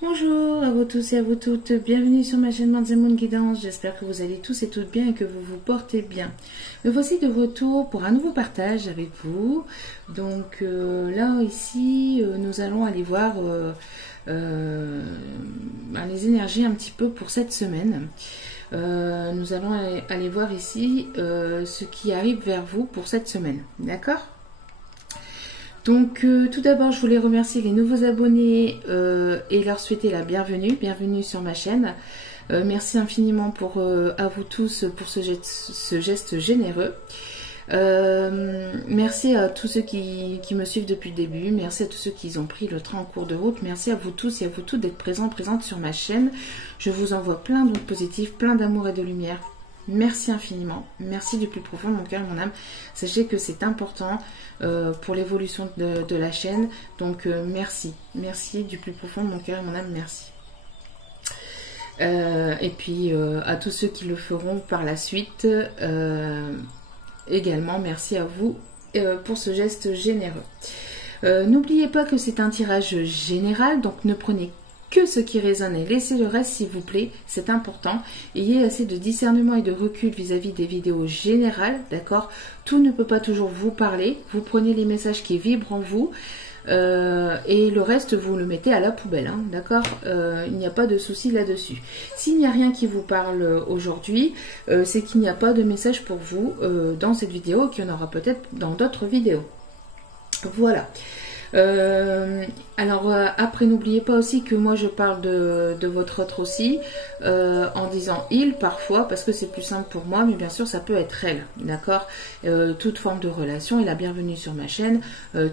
Bonjour à vous tous et à vous toutes, bienvenue sur ma chaîne Manzemoun Guidance, j'espère que vous allez tous et toutes bien et que vous vous portez bien. Me voici de retour pour un nouveau partage avec vous. Donc là ici nous allons aller voir les énergies un petit peu pour cette semaine. Nous allons aller voir ici ce qui arrive vers vous pour cette semaine, d'accord ? Donc tout d'abord je voulais remercier les nouveaux abonnés et leur souhaiter la bienvenue sur ma chaîne. Merci infiniment à vous tous pour ce geste généreux. Merci à tous ceux qui me suivent depuis le début, merci à tous ceux qui ont pris le train en cours de route, merci à vous tous et à vous toutes d'être présentes sur ma chaîne. Je vous envoie plein d'ondes positives, plein d'amour et de lumière. Merci infiniment, merci du plus profond de mon cœur et de mon âme. Sachez que c'est important pour l'évolution de la chaîne. Donc merci du plus profond de mon cœur et de mon âme, merci. Et puis à tous ceux qui le feront par la suite, également merci à vous pour ce geste généreux. N'oubliez pas que c'est un tirage général, donc ne prenez que ce qui résonne et laissez le reste s'il vous plaît, c'est important. Ayez assez de discernement et de recul vis-à-vis des vidéos générales, d'accord? Tout ne peut pas toujours vous parler, vous prenez les messages qui vibrent en vous et le reste vous le mettez à la poubelle, hein, d'accord? Il n'y a pas de souci là-dessus. S'il n'y a rien qui vous parle aujourd'hui, c'est qu'il n'y a pas de message pour vous dans cette vidéo, qu'il y en aura peut-être dans d'autres vidéos. Voilà. Après n'oubliez pas aussi que moi je parle de votre autre aussi en disant il parfois parce que c'est plus simple pour moi, mais bien sûr ça peut être elle, d'accord? Toute forme de relation est la bienvenue sur ma chaîne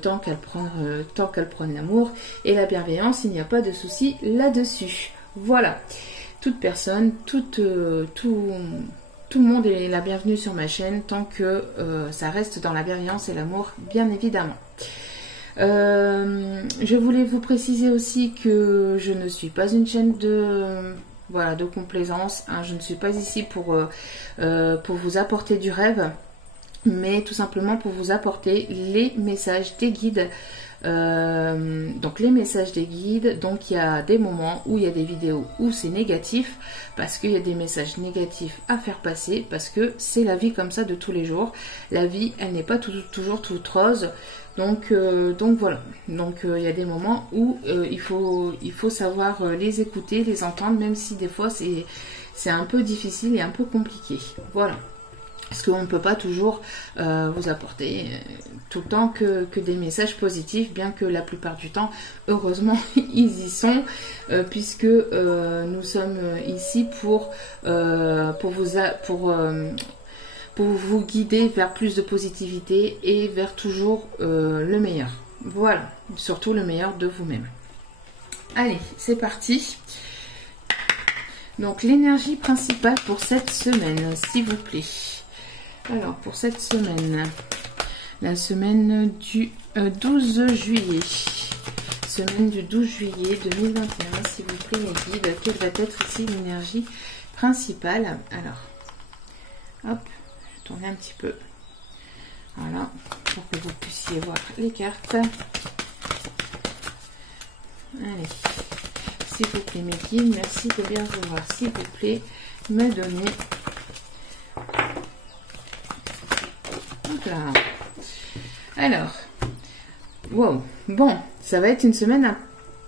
tant qu'elle prône l'amour et la bienveillance, il n'y a pas de souci là-dessus. Voilà, toute personne, tout le monde est la bienvenue sur ma chaîne tant que ça reste dans la bienveillance et l'amour, bien évidemment. Je voulais vous préciser aussi que je ne suis pas une chaîne de complaisance, hein. Je ne suis pas ici pour vous apporter du rêve, mais tout simplement pour vous apporter les messages des guides. Donc les messages des guides, donc il y a des moments où il y a des vidéos où c'est négatif, parce qu'il y a des messages négatifs à faire passer, parce que c'est la vie comme ça de tous les jours. La vie, elle n'est pas toujours toute rose. Donc voilà, donc il y a des moments où il faut savoir les écouter, les entendre, même si des fois c'est un peu difficile et un peu compliqué. Voilà, parce qu'on ne peut pas toujours vous apporter tout le temps que des messages positifs, bien que la plupart du temps, heureusement, ils y sont, puisque nous sommes ici pour vous guider vers plus de positivité et vers toujours le meilleur. Voilà, surtout le meilleur de vous-même. Allez, c'est parti. Donc l'énergie principale pour cette semaine, s'il vous plaît. Alors pour cette semaine, la semaine du 12 juillet. Semaine du 12 juillet 2021, s'il vous plaît mes guides, quelle va être ici l'énergie principale? Alors, hop. Tourner un petit peu, voilà, pour que vous puissiez voir les cartes. Allez, s'il vous plaît mes guides, merci de bien vouloir, s'il vous plaît, me donner. Voilà. Alors, wow, bon, ça va être une semaine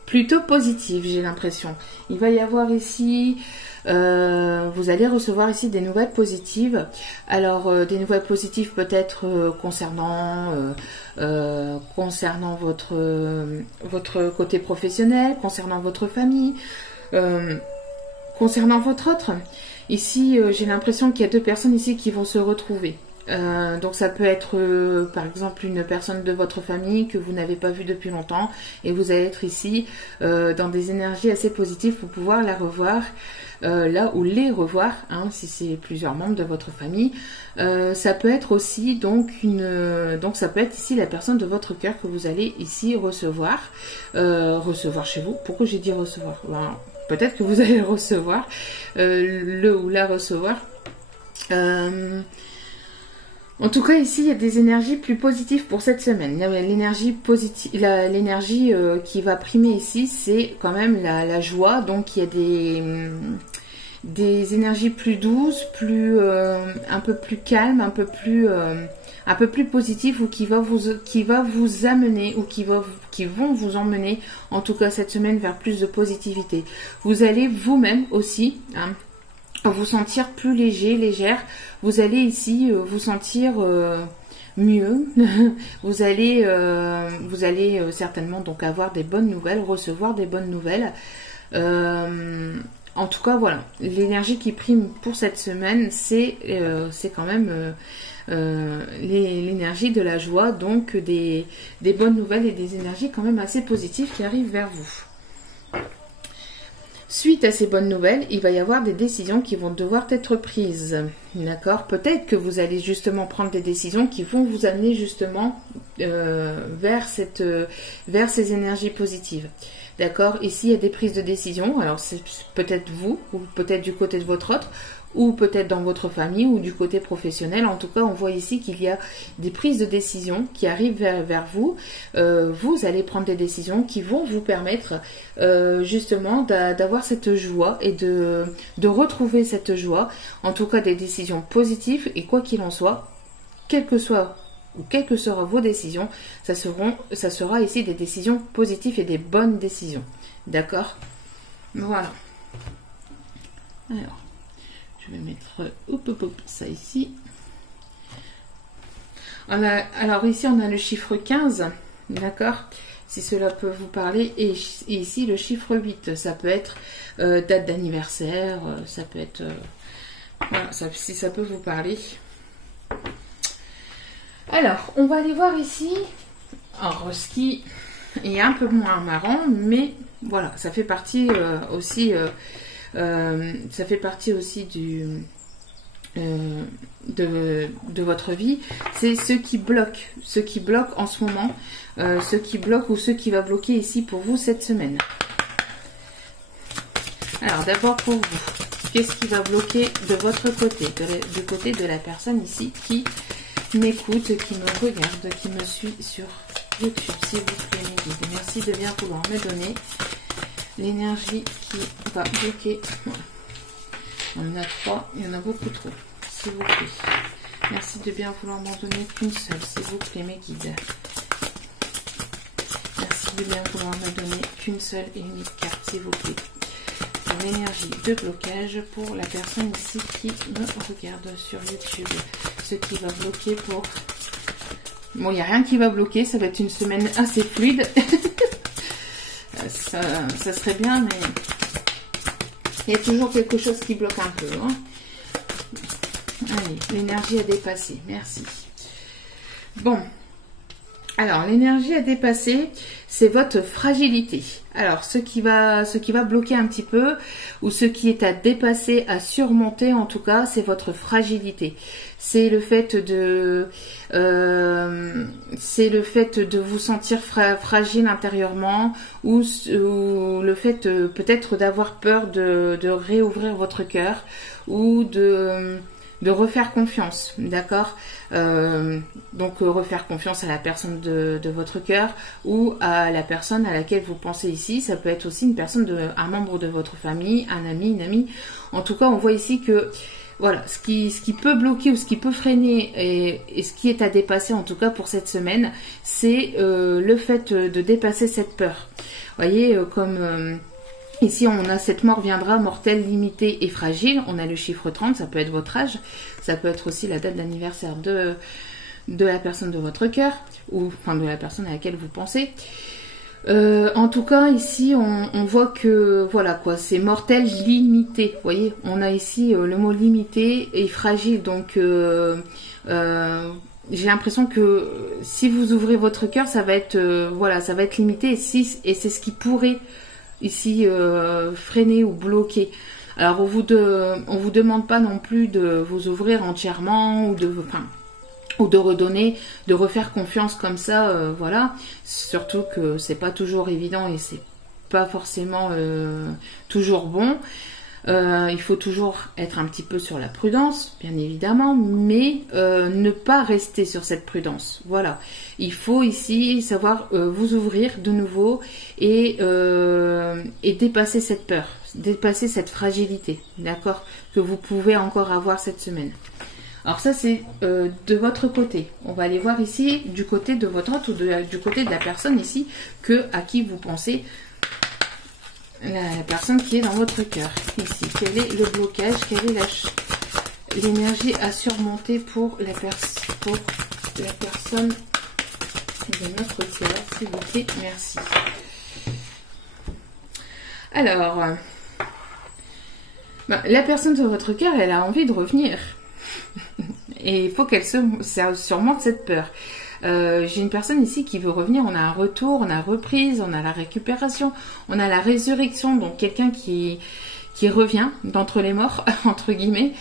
plutôt positive, j'ai l'impression. Il va y avoir ici... vous allez recevoir ici des nouvelles positives. Alors des nouvelles positives peut-être concernant votre côté professionnel, concernant votre famille, concernant votre autre. Ici j'ai l'impression qu'il y a deux personnes ici qui vont se retrouver. Donc ça peut être par exemple une personne de votre famille que vous n'avez pas vue depuis longtemps et vous allez être ici dans des énergies assez positives pour pouvoir la revoir là ou les revoir, hein, si c'est plusieurs membres de votre famille. Ça peut être aussi donc ça peut être ici la personne de votre cœur que vous allez ici recevoir chez vous. Pourquoi j'ai dit recevoir? Ben, peut-être que vous allez recevoir le ou la recevoir. En tout cas, ici, il y a des énergies plus positives pour cette semaine. L'énergie positive, l'énergie qui va primer ici, c'est quand même la joie. Donc, il y a des énergies plus douces, un peu plus calmes, un peu plus positives, ou qui va vous amener, ou qui vont vous emmener, en tout cas cette semaine, vers plus de positivité. Vous allez vous-même aussi, hein, vous sentir plus léger, légère. Vous allez ici vous sentir mieux. Vous allez certainement donc avoir des bonnes nouvelles, recevoir des bonnes nouvelles. En tout cas, voilà, l'énergie qui prime pour cette semaine, c'est quand même l'énergie de la joie, donc des bonnes nouvelles et des énergies quand même assez positives qui arrivent vers vous. Suite à ces bonnes nouvelles, il va y avoir des décisions qui vont devoir être prises. D'accord ? Peut-être que vous allez justement prendre des décisions qui vont vous amener justement vers ces énergies positives. D'accord ? Ici, il y a des prises de décision. Alors, c'est peut-être vous, ou peut-être du côté de votre autre, ou peut-être dans votre famille, ou du côté professionnel. En tout cas, on voit ici qu'il y a des prises de décision qui arrivent vers vous. Vous allez prendre des décisions qui vont vous permettre justement d'avoir cette joie et de retrouver cette joie. En tout cas, des décisions positives. Et quoi qu'il en soit, quelles que seront vos décisions, ça sera ici des décisions positives et des bonnes décisions. D'accord ? Voilà. Alors, je vais mettre ça ici. Alors ici, on a le chiffre 15. D'accord ? Si cela peut vous parler. Et ici, le chiffre 8. Ça peut être date d'anniversaire. Ça peut être... voilà, si ça peut vous parler. Alors, on va aller voir ici. Alors, ce qui est un peu moins marrant, mais voilà, ça fait partie aussi de votre vie. C'est ce qui bloque en ce moment, ce qui bloque ou ce qui va bloquer ici pour vous cette semaine. Alors, d'abord pour vous, qu'est-ce qui va bloquer de votre côté, du côté de la personne ici qui m'écoute, qui me regarde, qui me suit sur YouTube, s'il vous plaît, mes guides. Merci de bien vouloir me donner l'énergie qui va bloquer. Voilà. On en a 3, il y en a beaucoup trop, s'il vous plaît. Merci de bien vouloir m'en donner qu'une seule, s'il vous plaît, mes guides. Merci de bien vouloir me donner qu'une seule et unique carte, s'il vous plaît. L'énergie de blocage pour la personne ici qui me regarde sur YouTube. Ce qui va bloquer pour... Bon, il n'y a rien qui va bloquer, ça va être une semaine assez fluide. ça serait bien, mais il y a toujours quelque chose qui bloque un peu. Hein. Allez, l'énergie à dépasser, merci. Bon, alors l'énergie à dépasser, c'est votre fragilité. Alors, ce qui va bloquer un petit peu, ou ce qui est à dépasser, à surmonter en tout cas, c'est votre fragilité. C'est le fait de vous sentir fragile intérieurement, ou le fait peut-être d'avoir peur de réouvrir votre cœur, ou de refaire confiance, d'accord, donc refaire confiance à la personne de votre cœur ou à la personne à laquelle vous pensez ici. Ça peut être aussi une personne, un membre de votre famille, un ami, une amie. En tout cas, on voit ici que voilà, ce qui peut bloquer ou ce qui peut freiner et ce qui est à dépasser en tout cas pour cette semaine, c'est le fait de dépasser cette peur. Vous voyez, comme... ici, on a cette mort viendra, mortelle, limitée et fragile. On a le chiffre 30, ça peut être votre âge. Ça peut être aussi la date d'anniversaire de la personne de votre cœur, ou enfin de la personne à laquelle vous pensez. En tout cas, ici, on voit que, voilà quoi, c'est mortel, limité. Vous voyez, on a ici le mot limité et fragile. Donc, j'ai l'impression que si vous ouvrez votre cœur, ça va être, voilà, ça va être limité. Et c'est ce qui pourrait... ici freiner ou bloquer. Alors on vous demande pas non plus de vous ouvrir entièrement ou de redonner, de refaire confiance comme ça, voilà. Surtout que c'est pas toujours évident et c'est pas forcément toujours bon. Il faut toujours être un petit peu sur la prudence, bien évidemment, mais ne pas rester sur cette prudence. Voilà. Il faut ici savoir vous ouvrir de nouveau et dépasser cette peur, dépasser cette fragilité, d'accord, que vous pouvez encore avoir cette semaine. Alors ça, c'est de votre côté. On va aller voir ici du côté de votre autre ou du côté de la personne ici à qui vous pensez. La personne qui est dans votre cœur, ici. Quel est le blocage? Quelle est l'énergie à surmonter pour la personne de notre cœur, s'il vous plaît? Merci. Alors, la personne de votre cœur, elle a envie de revenir. Et il faut qu'elle surmonte cette peur. J'ai une personne ici qui veut revenir. On a un retour, on a reprise, on a la récupération, on a la résurrection. Donc quelqu'un qui revient d'entre les morts, entre guillemets,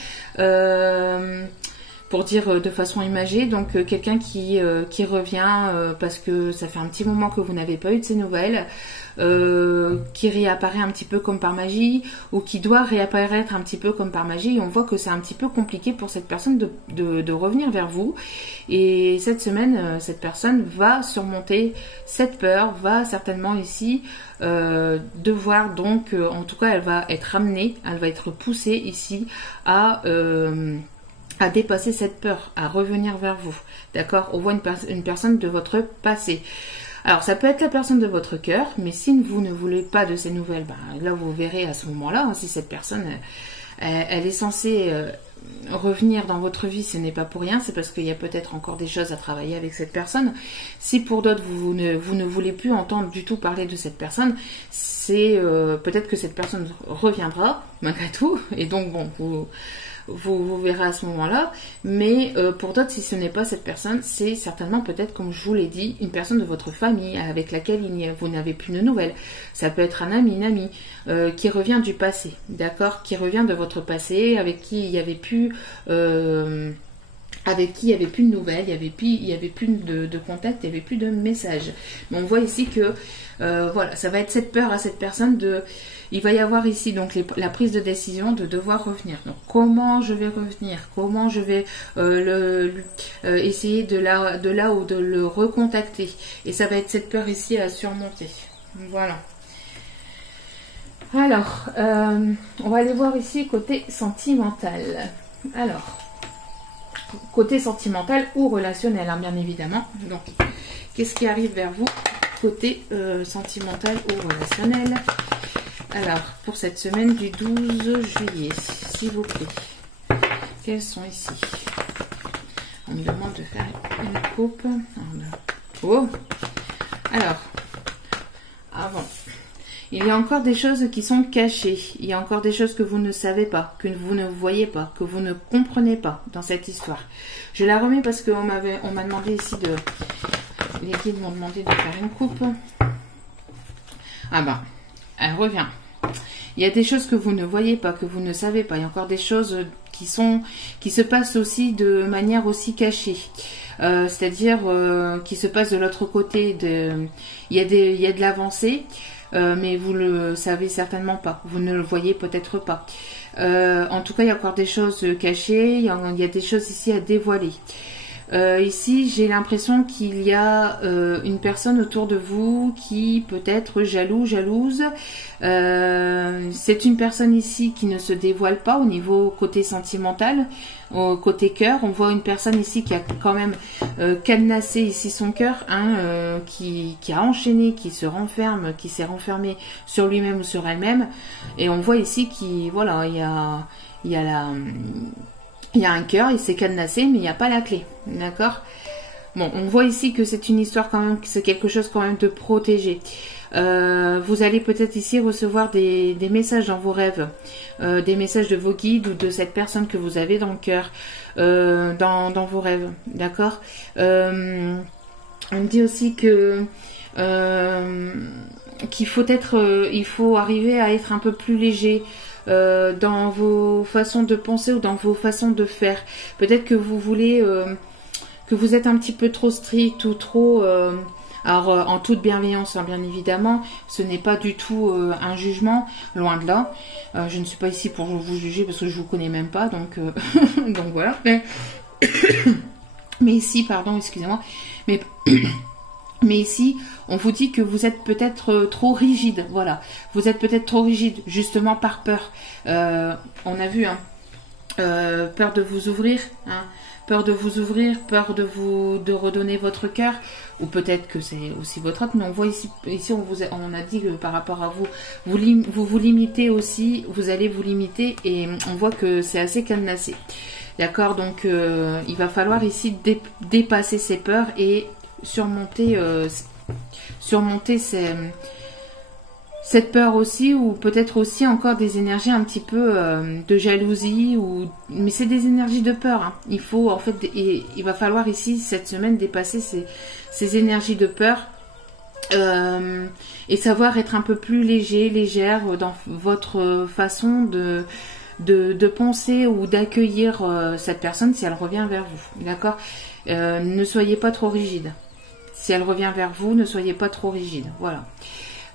pour dire de façon imagée. Donc quelqu'un qui revient parce que ça fait un petit moment que vous n'avez pas eu de ces nouvelles, qui réapparaît un petit peu comme par magie, ou qui doit réapparaître un petit peu comme par magie. Et on voit que c'est un petit peu compliqué pour cette personne de revenir vers vous. Et cette semaine, cette personne va surmonter cette peur, va certainement ici devoir donc, en tout cas, elle va être amenée, elle va être poussée ici à dépasser cette peur, à revenir vers vous. D'accord? On voit une personne de votre passé. Alors, ça peut être la personne de votre cœur, mais si vous ne voulez pas de ces nouvelles, là, vous verrez à ce moment-là, si cette personne, elle est censée revenir dans votre vie, ce n'est pas pour rien, c'est parce qu'il y a peut-être encore des choses à travailler avec cette personne. Si pour d'autres, vous ne voulez plus entendre du tout parler de cette personne, c'est peut-être que cette personne reviendra, malgré tout, et donc, bon, vous verrez à ce moment-là, mais pour d'autres, si ce n'est pas cette personne, c'est certainement peut-être, comme je vous l'ai dit, une personne de votre famille avec laquelle vous n'avez plus de nouvelles. Ça peut être un ami, une amie qui revient du passé, d'accord, qui revient de votre passé, avec qui il n'y avait plus de nouvelles, il n'y avait plus de contact, il n'y avait plus de messages. Mais on voit ici que voilà, ça va être cette peur à cette personne il va y avoir ici donc la prise de décision de devoir revenir. Donc comment je vais revenir, comment je vais essayer de là ou de le recontacter. Et ça va être cette peur ici à surmonter. Voilà. Alors, on va aller voir ici côté sentimental. Alors, côté sentimental ou relationnel, hein, bien évidemment. Donc, qu'est-ce qui arrive vers vous côté sentimental ou relationnel? Alors, pour cette semaine du 12 juillet, s'il vous plaît, quels sont ici? On me demande de faire une coupe. Oh! Alors, avant, il y a encore des choses qui sont cachées. Il y a encore des choses que vous ne savez pas, que vous ne voyez pas, que vous ne comprenez pas dans cette histoire. Je la remets parce qu'on m'a demandé ici les guides m'ont demandé de faire une coupe. Ah ben, elle revient. Il y a des choses que vous ne voyez pas, que vous ne savez pas. Il y a encore des choses qui se passent aussi de manière aussi cachée. C'est-à-dire qui se passent de l'autre côté. Il y a de l'avancée, mais vous le savez certainement pas. Vous ne le voyez peut-être pas. En tout cas, il y a encore des choses cachées. Il y a des choses ici à dévoiler. Ici, j'ai l'impression qu'il y a une personne autour de vous qui peut être jalouse. C'est une personne ici qui ne se dévoile pas au niveau côté sentimental, au côté cœur. On voit une personne ici qui a quand même cadenassé ici son cœur, hein, qui a enchaîné, qui s'est renfermé sur lui-même ou sur elle-même. Et on voit ici qu'il y a un cœur, il s'est cadenassé, mais il n'y a pas la clé. D'accord? Bon, on voit ici que c'est une histoire quand même, c'est quelque chose quand même de protégé. Vous allez peut-être ici recevoir des messages dans vos rêves, des messages de vos guides ou de cette personne que vous avez dans le cœur, dans vos rêves. D'accord? On me dit aussi que il faut arriver à être un peu plus léger. Dans vos façons de penser ou dans vos façons de faire. Peut-être que vous voulez, que vous êtes un petit peu trop strict ou trop Alors en toute bienveillance, hein, bien évidemment, ce n'est pas du tout un jugement, loin de là. Je ne suis pas ici pour vous juger parce que je vous connais même pas, donc donc voilà. Mais ici, pardon, excusez-moi, mais ici, on vous dit que vous êtes peut-être trop rigide, voilà. Vous êtes peut-être trop rigide, justement par peur. On a vu, hein, peur de vous ouvrir, hein, peur de vous ouvrir, peur de redonner votre cœur, ou peut-être que c'est aussi votre autre, mais on voit ici on a dit que par rapport à vous vous limitez aussi, vous allez vous limiter, et on voit que c'est assez cadenassé. D'accord, donc il va falloir ici dépasser ces peurs et surmonter cette peur aussi, ou peut-être aussi encore des énergies un petit peu de jalousie, mais c'est des énergies de peur, hein. Il faut en fait, il va falloir ici cette semaine dépasser ces énergies de peur et savoir être un peu plus légère dans votre façon de penser ou d'accueillir cette personne si elle revient vers vous. D'accord, ne soyez pas trop rigide. Si elle revient vers vous, ne soyez pas trop rigide. Voilà.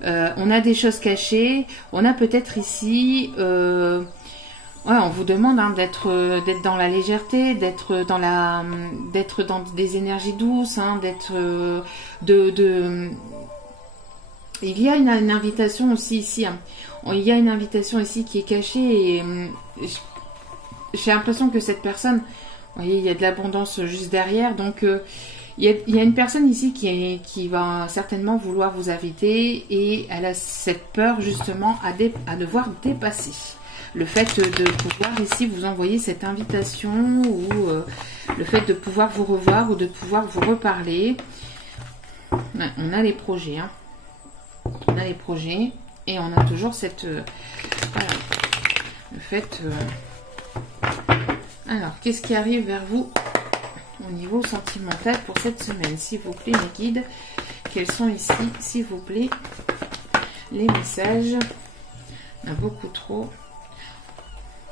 On a des choses cachées. On a peut-être ici... on vous demande, hein, d'être dans la légèreté, d'être dans des énergies douces, hein, il y a une invitation aussi ici, hein. Il y a une invitation ici qui est cachée, et j'ai l'impression que cette personne, vous voyez, il y a de l'abondance juste derrière, donc il y a une personne ici qui va certainement vouloir vous inviter, et elle a cette peur justement à devoir dépasser. Le fait de pouvoir ici vous envoyer cette invitation, ou le fait de pouvoir vous revoir ou de pouvoir vous reparler. On a les projets, hein. On a les projets, et on a toujours cette... voilà, le fait... Alors, qu'est-ce qui arrive vers vous au niveau sentimental pour cette semaine, s'il vous plaît, mes guides? Quels sont ici, s'il vous plaît, les messages? Il y en a beaucoup trop.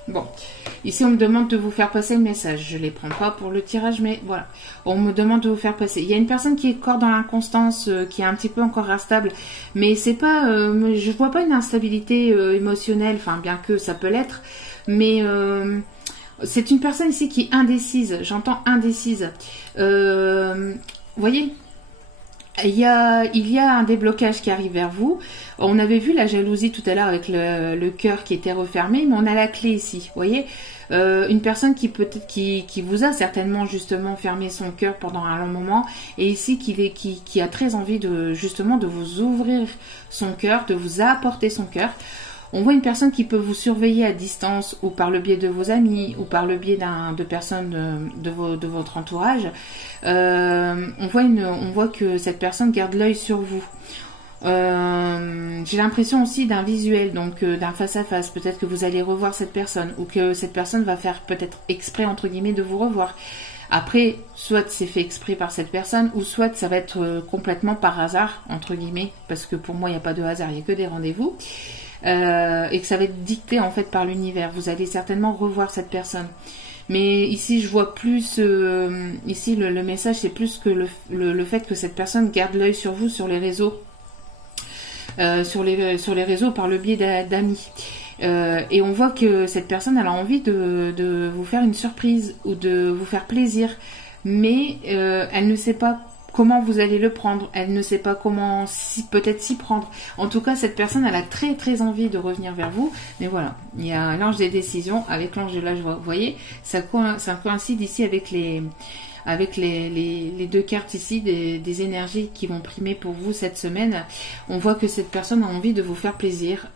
Bon, ici on me demande de vous faire passer le message. Je ne les prends pas pour le tirage, mais voilà. On me demande de vous faire passer. Il y a une personne qui est encore dans l'inconstance, qui est un petit peu encore instable, mais c'est pas, je vois pas une instabilité émotionnelle, enfin bien que ça peut l'être, mais c'est une personne ici qui est indécise. J'entends indécise. Vous voyez, il y a un déblocage qui arrive vers vous. On avait vu la jalousie tout à l'heure avec le cœur qui était refermé, mais on a la clé ici. Vous voyez, une personne qui vous a certainement justement fermé son cœur pendant un long moment, et ici qui a très envie justement de vous ouvrir son cœur, de vous apporter son cœur. On voit une personne qui peut vous surveiller à distance, ou par le biais de vos amis, ou par le biais de personnes de votre entourage. On voit que cette personne garde l'œil sur vous. J'ai l'impression aussi d'un visuel, donc d'un face à face. Peut-être que vous allez revoir cette personne, ou que cette personne va faire peut-être exprès entre guillemets de vous revoir. Après, soit c'est fait exprès par cette personne, ou soit ça va être complètement par hasard entre guillemets, parce que pour moi il n'y a pas de hasard, il n'y a que des rendez-vous. Et que ça va être dicté en fait par l'univers. Vous allez certainement revoir cette personne. Mais ici, je vois plus... ici, le message, c'est plus que le fait que cette personne garde l'œil sur vous sur les réseaux. Sur les réseaux par le biais d'amis. Et on voit que cette personne, elle a envie de vous faire une surprise ou de vous faire plaisir. Mais elle ne sait pas comment vous allez le prendre, elle ne sait pas comment peut-être s'y prendre. En tout cas, cette personne, elle a très très envie de revenir vers vous. Mais voilà, il y a l'ange des décisions avec l'ange de la joie. Vous voyez, ça coïncide ici avec les deux cartes ici, des énergies qui vont primer pour vous cette semaine. On voit que cette personne a envie de vous faire plaisir,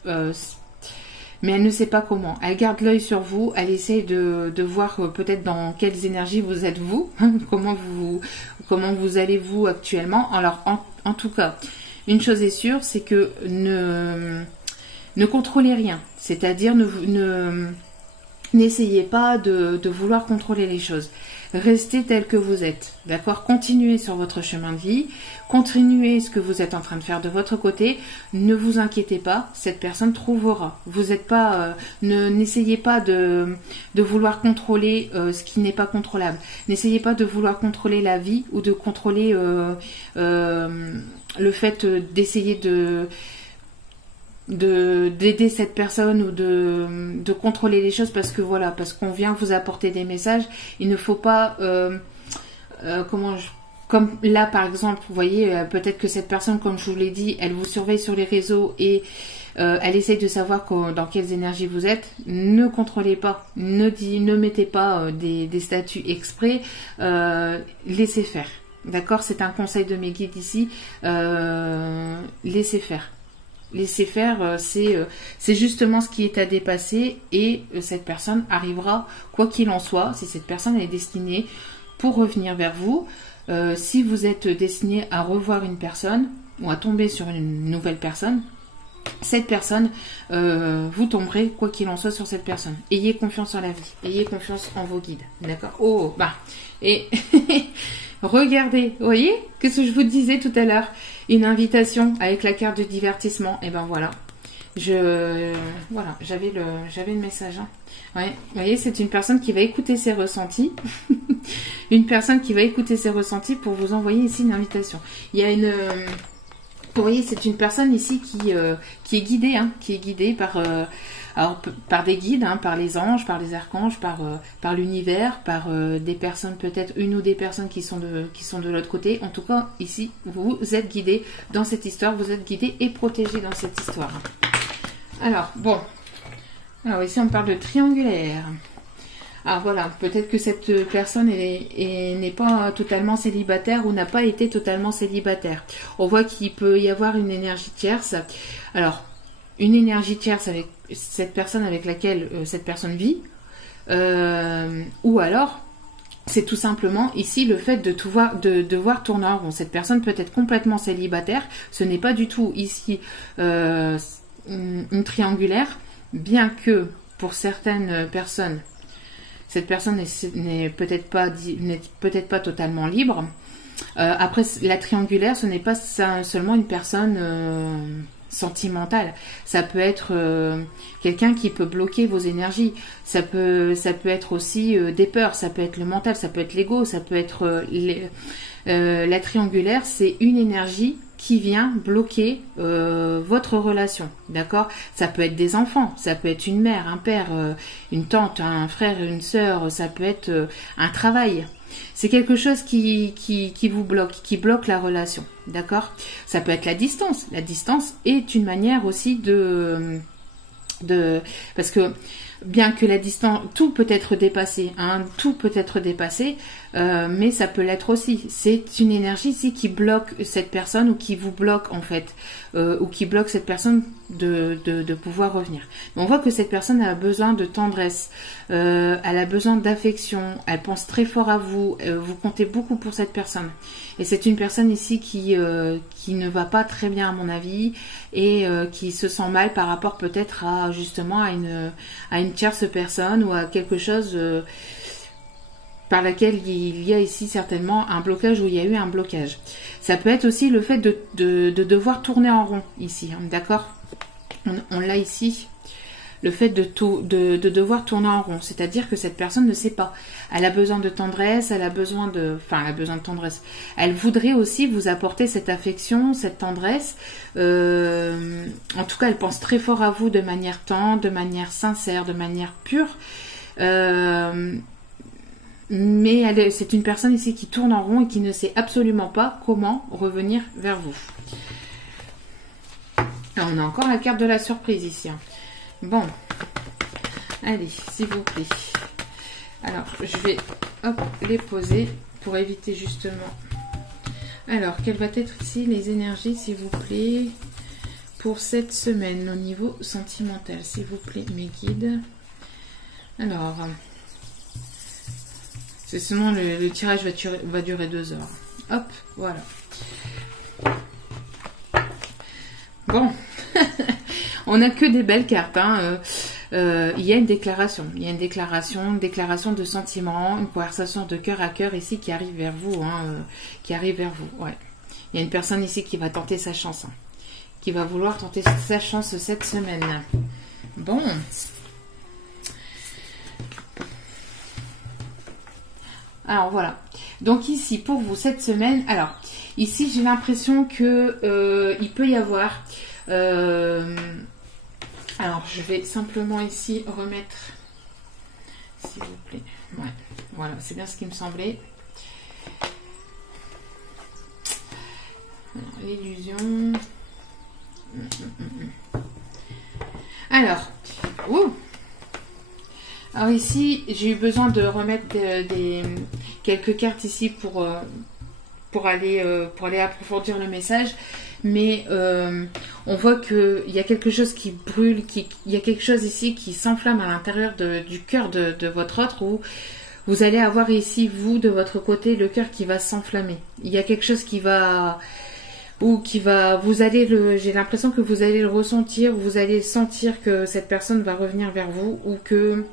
mais elle ne sait pas comment. Elle garde l'œil sur vous, elle essaie de voir peut-être dans quelles énergies vous êtes vous, comment vous allez vous actuellement. Alors en tout cas, une chose est sûre, c'est que ne contrôlez rien, c'est-à-dire N'essayez pas de vouloir contrôler les choses. Restez tel que vous êtes, d'accord? Continuez sur votre chemin de vie, continuez ce que vous êtes en train de faire de votre côté. Ne vous inquiétez pas, cette personne trouvera. Vous n'êtes pas, n'essayez pas de vouloir contrôler ce qui n'est pas contrôlable. N'essayez pas de vouloir contrôler la vie ou de contrôler le fait d'essayer d'aider cette personne ou de contrôler les choses parce que voilà, parce qu'on vient vous apporter des messages. Il ne faut pas comme là par exemple, vous voyez, peut-être que cette personne, comme je vous l'ai dit, elle vous surveille sur les réseaux et elle essaye de savoir dans quelles énergies vous êtes. Ne contrôlez pas, ne mettez pas des statuts exprès, laissez faire. D'accord, c'est un conseil de mes guides ici, laissez faire. Laissez faire, c'est justement ce qui est à dépasser et cette personne arrivera, quoi qu'il en soit, si cette personne est destinée pour revenir vers vous. Si vous êtes destiné à revoir une personne ou à tomber sur une nouvelle personne, cette personne, vous tomberez quoi qu'il en soit sur cette personne. Ayez confiance en la vie, ayez confiance en vos guides, d'accord? Oh, bah, et regardez, vous voyez, qu'est-ce que je vous disais tout à l'heure? Une invitation avec la carte de divertissement. Et ben voilà. Voilà, j'avais le message. Hein. Ouais, vous voyez, c'est une personne qui va écouter ses ressentis. Une personne qui va écouter ses ressentis pour vous envoyer ici une invitation. Il y a une... vous voyez, c'est une personne ici qui est guidée, hein, qui est guidée par des guides, hein, par les anges, par les archanges, par l'univers, par des personnes, peut-être une ou des personnes qui sont de l'autre côté. En tout cas, ici, vous êtes guidé dans cette histoire, vous êtes guidé et protégé dans cette histoire. Alors, bon. Alors ici, on parle de triangulaire. Ah voilà, peut-être que cette personne n'est pas totalement célibataire ou n'a pas été totalement célibataire. On voit qu'il peut y avoir une énergie tierce. Alors, une énergie tierce avec cette personne avec laquelle cette personne vit, ou alors c'est tout simplement ici le fait de devoir tourner en rond. Cette personne peut être complètement célibataire, ce n'est pas du tout ici une triangulaire, bien que pour certaines personnes, cette personne n'est peut-être pas totalement libre. Après, la triangulaire, ce n'est pas seulement une personne sentimentale. Ça peut être quelqu'un qui peut bloquer vos énergies. Ça peut être aussi des peurs. Ça peut être le mental. Ça peut être l'ego. Ça peut être la triangulaire. C'est une énergie qui vient bloquer votre relation, d'accord? Ça peut être des enfants, ça peut être une mère, un père, une tante, un frère, une sœur, ça peut être un travail. C'est quelque chose qui vous bloque, qui bloque la relation, d'accord? Ça peut être la distance. La distance est une manière aussi parce que bien que la distance, tout peut être dépassé, hein, tout peut être dépassé, mais ça peut l'être aussi. C'est une énergie ici qui bloque cette personne ou qui vous bloque en fait, ou qui bloque cette personne de pouvoir revenir. Mais on voit que cette personne a besoin de tendresse, elle a besoin d'affection, elle pense très fort à vous, vous comptez beaucoup pour cette personne. Et c'est une personne ici qui ne va pas très bien à mon avis et qui se sent mal par rapport peut-être à justement à une tierce personne ou à quelque chose par laquelle il y a ici certainement un blocage ou il y a eu un blocage. Ça peut être aussi le fait de devoir tourner en rond ici, d'accord? On l'a ici. Le fait de devoir tourner en rond, c'est-à-dire que cette personne ne sait pas. Elle a besoin de tendresse, elle a besoin de tendresse. Elle voudrait aussi vous apporter cette affection, cette tendresse. En tout cas, elle pense très fort à vous de manière tendre, de manière sincère, de manière pure. Mais c'est une personne ici qui tourne en rond et qui ne sait absolument pas comment revenir vers vous. Alors, on a encore la carte de la surprise ici. Bon, allez, s'il vous plaît. Alors, je vais les poser pour éviter justement. Alors, quelles vont être ici les énergies, s'il vous plaît, pour cette semaine au niveau sentimental, s'il vous plaît, mes guides. Alors, sinon le tirage va durer 2 heures. Hop, voilà. Bon. On n'a que des belles cartes. Hein. il y a une déclaration. Il y a une déclaration de sentiments, une conversation de cœur à cœur ici qui arrive vers vous. Qui arrive vers vous, ouais. Il y a une personne ici qui va tenter sa chance. Qui va vouloir tenter sa chance cette semaine. Bon. Alors voilà. Donc ici pour vous cette semaine. Alors ici j'ai l'impression que il peut y avoir. Alors je vais simplement ici remettre. S'il vous plaît. Ouais. Voilà, c'est bien ce qui me semblait. L'illusion. Alors, alors ici, j'ai eu besoin de remettre quelques cartes ici pour aller approfondir le message. Mais on voit qu'il y a quelque chose qui brûle, il y a quelque chose ici qui s'enflamme à l'intérieur du cœur de votre autre, où vous allez avoir ici, vous, de votre côté, le cœur qui va s'enflammer. Il y a quelque chose qui va... j'ai l'impression que vous allez le ressentir, vous allez sentir que cette personne va revenir vers vous, ou que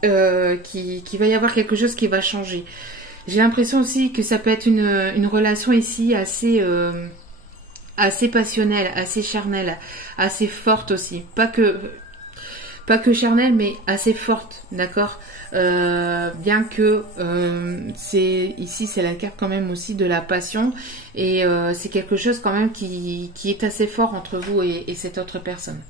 qu'il va y avoir quelque chose qui va changer. J'ai l'impression aussi que ça peut être une relation ici assez passionnelle, assez charnelle, assez forte aussi. Pas que charnelle, mais assez forte, d'accord. Bien que ici c'est la carte quand même aussi de la passion, et c'est quelque chose quand même qui est assez fort entre vous et cette autre personne.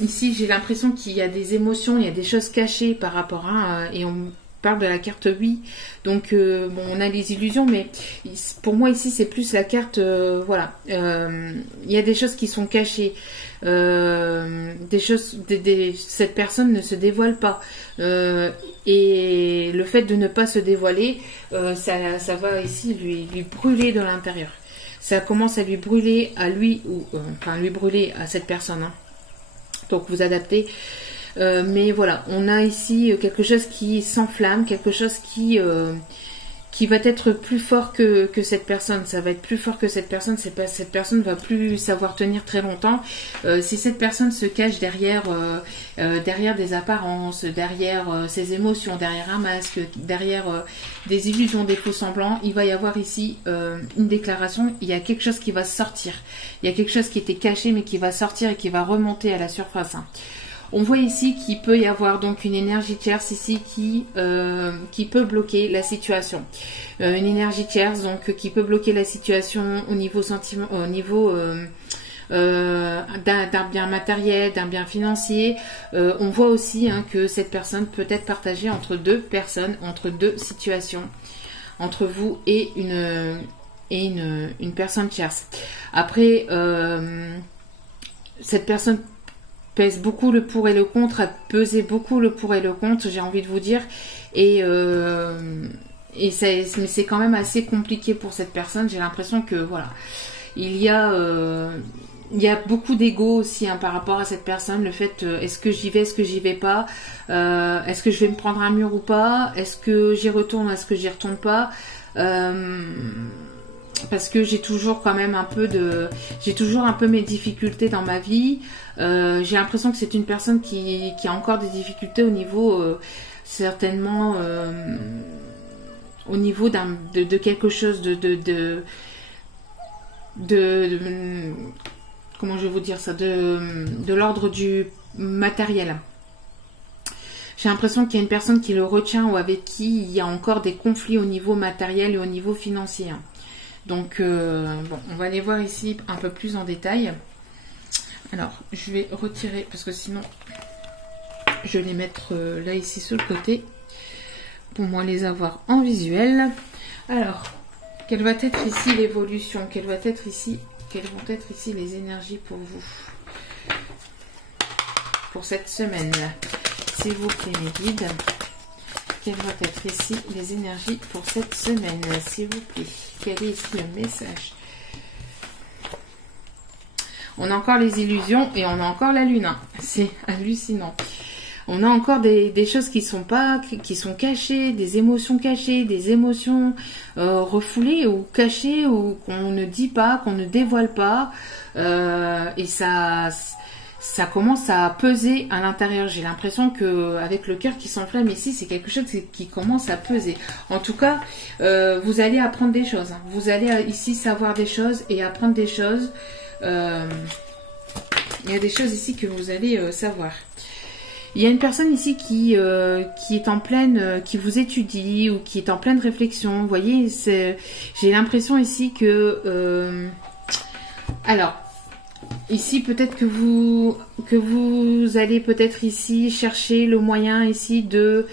Ici j'ai l'impression qu'il y a des émotions, il y a des choses cachées par rapport à, et on parle de la carte 8, donc bon, on a les illusions, mais pour moi ici c'est plus la carte, voilà, il y a des choses qui sont cachées, des choses, cette personne ne se dévoile pas, et le fait de ne pas se dévoiler, ça va ici lui brûler de l'intérieur. Ça commence à lui brûler à lui, ou enfin lui brûler à cette personne, hein. Donc vous adaptez. Mais voilà, on a ici quelque chose qui s'enflamme, quelque chose qui va être plus fort que cette personne. Ça va être plus fort que cette personne. Cette personne va plus savoir tenir très longtemps. Si cette personne se cache derrière des apparences, derrière ses émotions, derrière un masque, derrière des illusions, des faux semblants, il va y avoir ici une déclaration. Il y a quelque chose qui va sortir. Il y a quelque chose qui était caché mais qui va sortir et qui va remonter à la surface, hein. On voit ici qu'il peut y avoir donc une énergie tierce ici qui peut bloquer la situation. Une énergie tierce donc qui peut bloquer la situation au niveau sentiment, au niveau d'un bien matériel, d'un bien financier. On voit aussi, hein, que cette personne peut être partagée entre deux personnes, entre deux situations, entre vous et une personne tierce. Après, cette personne pèse beaucoup le pour et le contre, a pesé beaucoup le pour et le contre, j'ai envie de vous dire, mais c'est quand même assez compliqué pour cette personne. J'ai l'impression que voilà, il y a beaucoup d'ego aussi, hein, par rapport à cette personne. Le fait, est-ce que j'y vais, est-ce que j'y vais pas, est-ce que je vais me prendre un mur ou pas, est-ce que j'y retourne, est-ce que j'y retourne pas, parce que j'ai toujours quand même j'ai toujours un peu mes difficultés dans ma vie. J'ai l'impression que c'est une personne qui a encore des difficultés au niveau, certainement, au niveau de quelque chose de comment je vais vous dire ça, de l'ordre du matériel. J'ai l'impression qu'il y a une personne qui le retient, ou avec qui il y a encore des conflits au niveau matériel et au niveau financier. Donc, bon, on va aller voir ici un peu plus en détail. Alors, je vais retirer, parce que sinon, je vais les mettre là, ici, sur le côté, pour moins les avoir en visuel. Alors, quelle va être ici l'évolution? Quelles vont être ici les énergies pour vous? Pour cette semaine, s'il vous plaît, mes guides. Quelles vont être ici les énergies pour cette semaine, s'il vous plaît? Quel est ici le message? On a encore les illusions et on a encore la lune, hein. C'est hallucinant. On a encore des choses qui sont cachées, des émotions cachées, des émotions refoulées ou cachées, ou qu'on ne dit pas, qu'on ne dévoile pas. Et ça ça commence à peser à l'intérieur. J'ai l'impression que avec le cœur qui s'enflamme ici, c'est quelque chose qui commence à peser. En tout cas, vous allez apprendre des choses. Hein. Vous allez ici savoir des choses et apprendre des choses. Il y a des choses ici que vous allez savoir. Il y a une personne ici qui est en pleine, qui vous étudie ou qui est en pleine réflexion. Vous voyez, j'ai l'impression ici que... alors, ici peut-être que vous allez peut-être ici chercher le moyen ici de...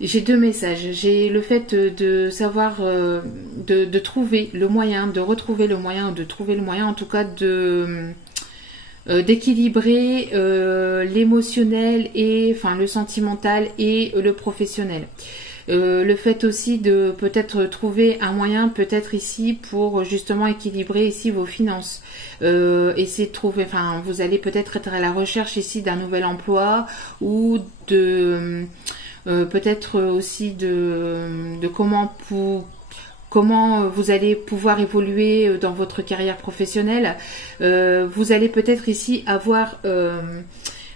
J'ai deux messages. J'ai le fait de savoir, de trouver le moyen, de retrouver le moyen, de trouver le moyen en tout cas d'équilibrer l'émotionnel et enfin le sentimental et le professionnel. Le fait aussi de peut-être trouver un moyen peut-être ici pour justement équilibrer ici vos finances. Essayer de trouver, enfin vous allez peut-être être à la recherche ici d'un nouvel emploi ou de peut-être aussi de comment vous allez pouvoir évoluer dans votre carrière professionnelle. Vous allez peut-être ici avoir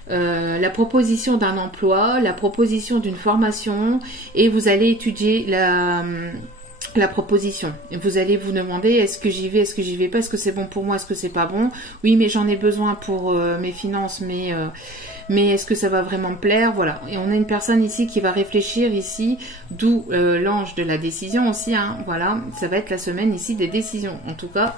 la proposition d'un emploi, la proposition d'une formation et vous allez étudier la proposition. Et vous allez vous demander est-ce que j'y vais, est-ce que j'y vais pas, est-ce que c'est bon pour moi, est-ce que c'est pas bon. Oui, mais j'en ai besoin pour mes finances, mais est-ce que ça va vraiment me plaire? Voilà. Et on a une personne ici qui va réfléchir ici, d'où l'ange de la décision aussi. Hein. Voilà, ça va être la semaine ici des décisions. En tout cas,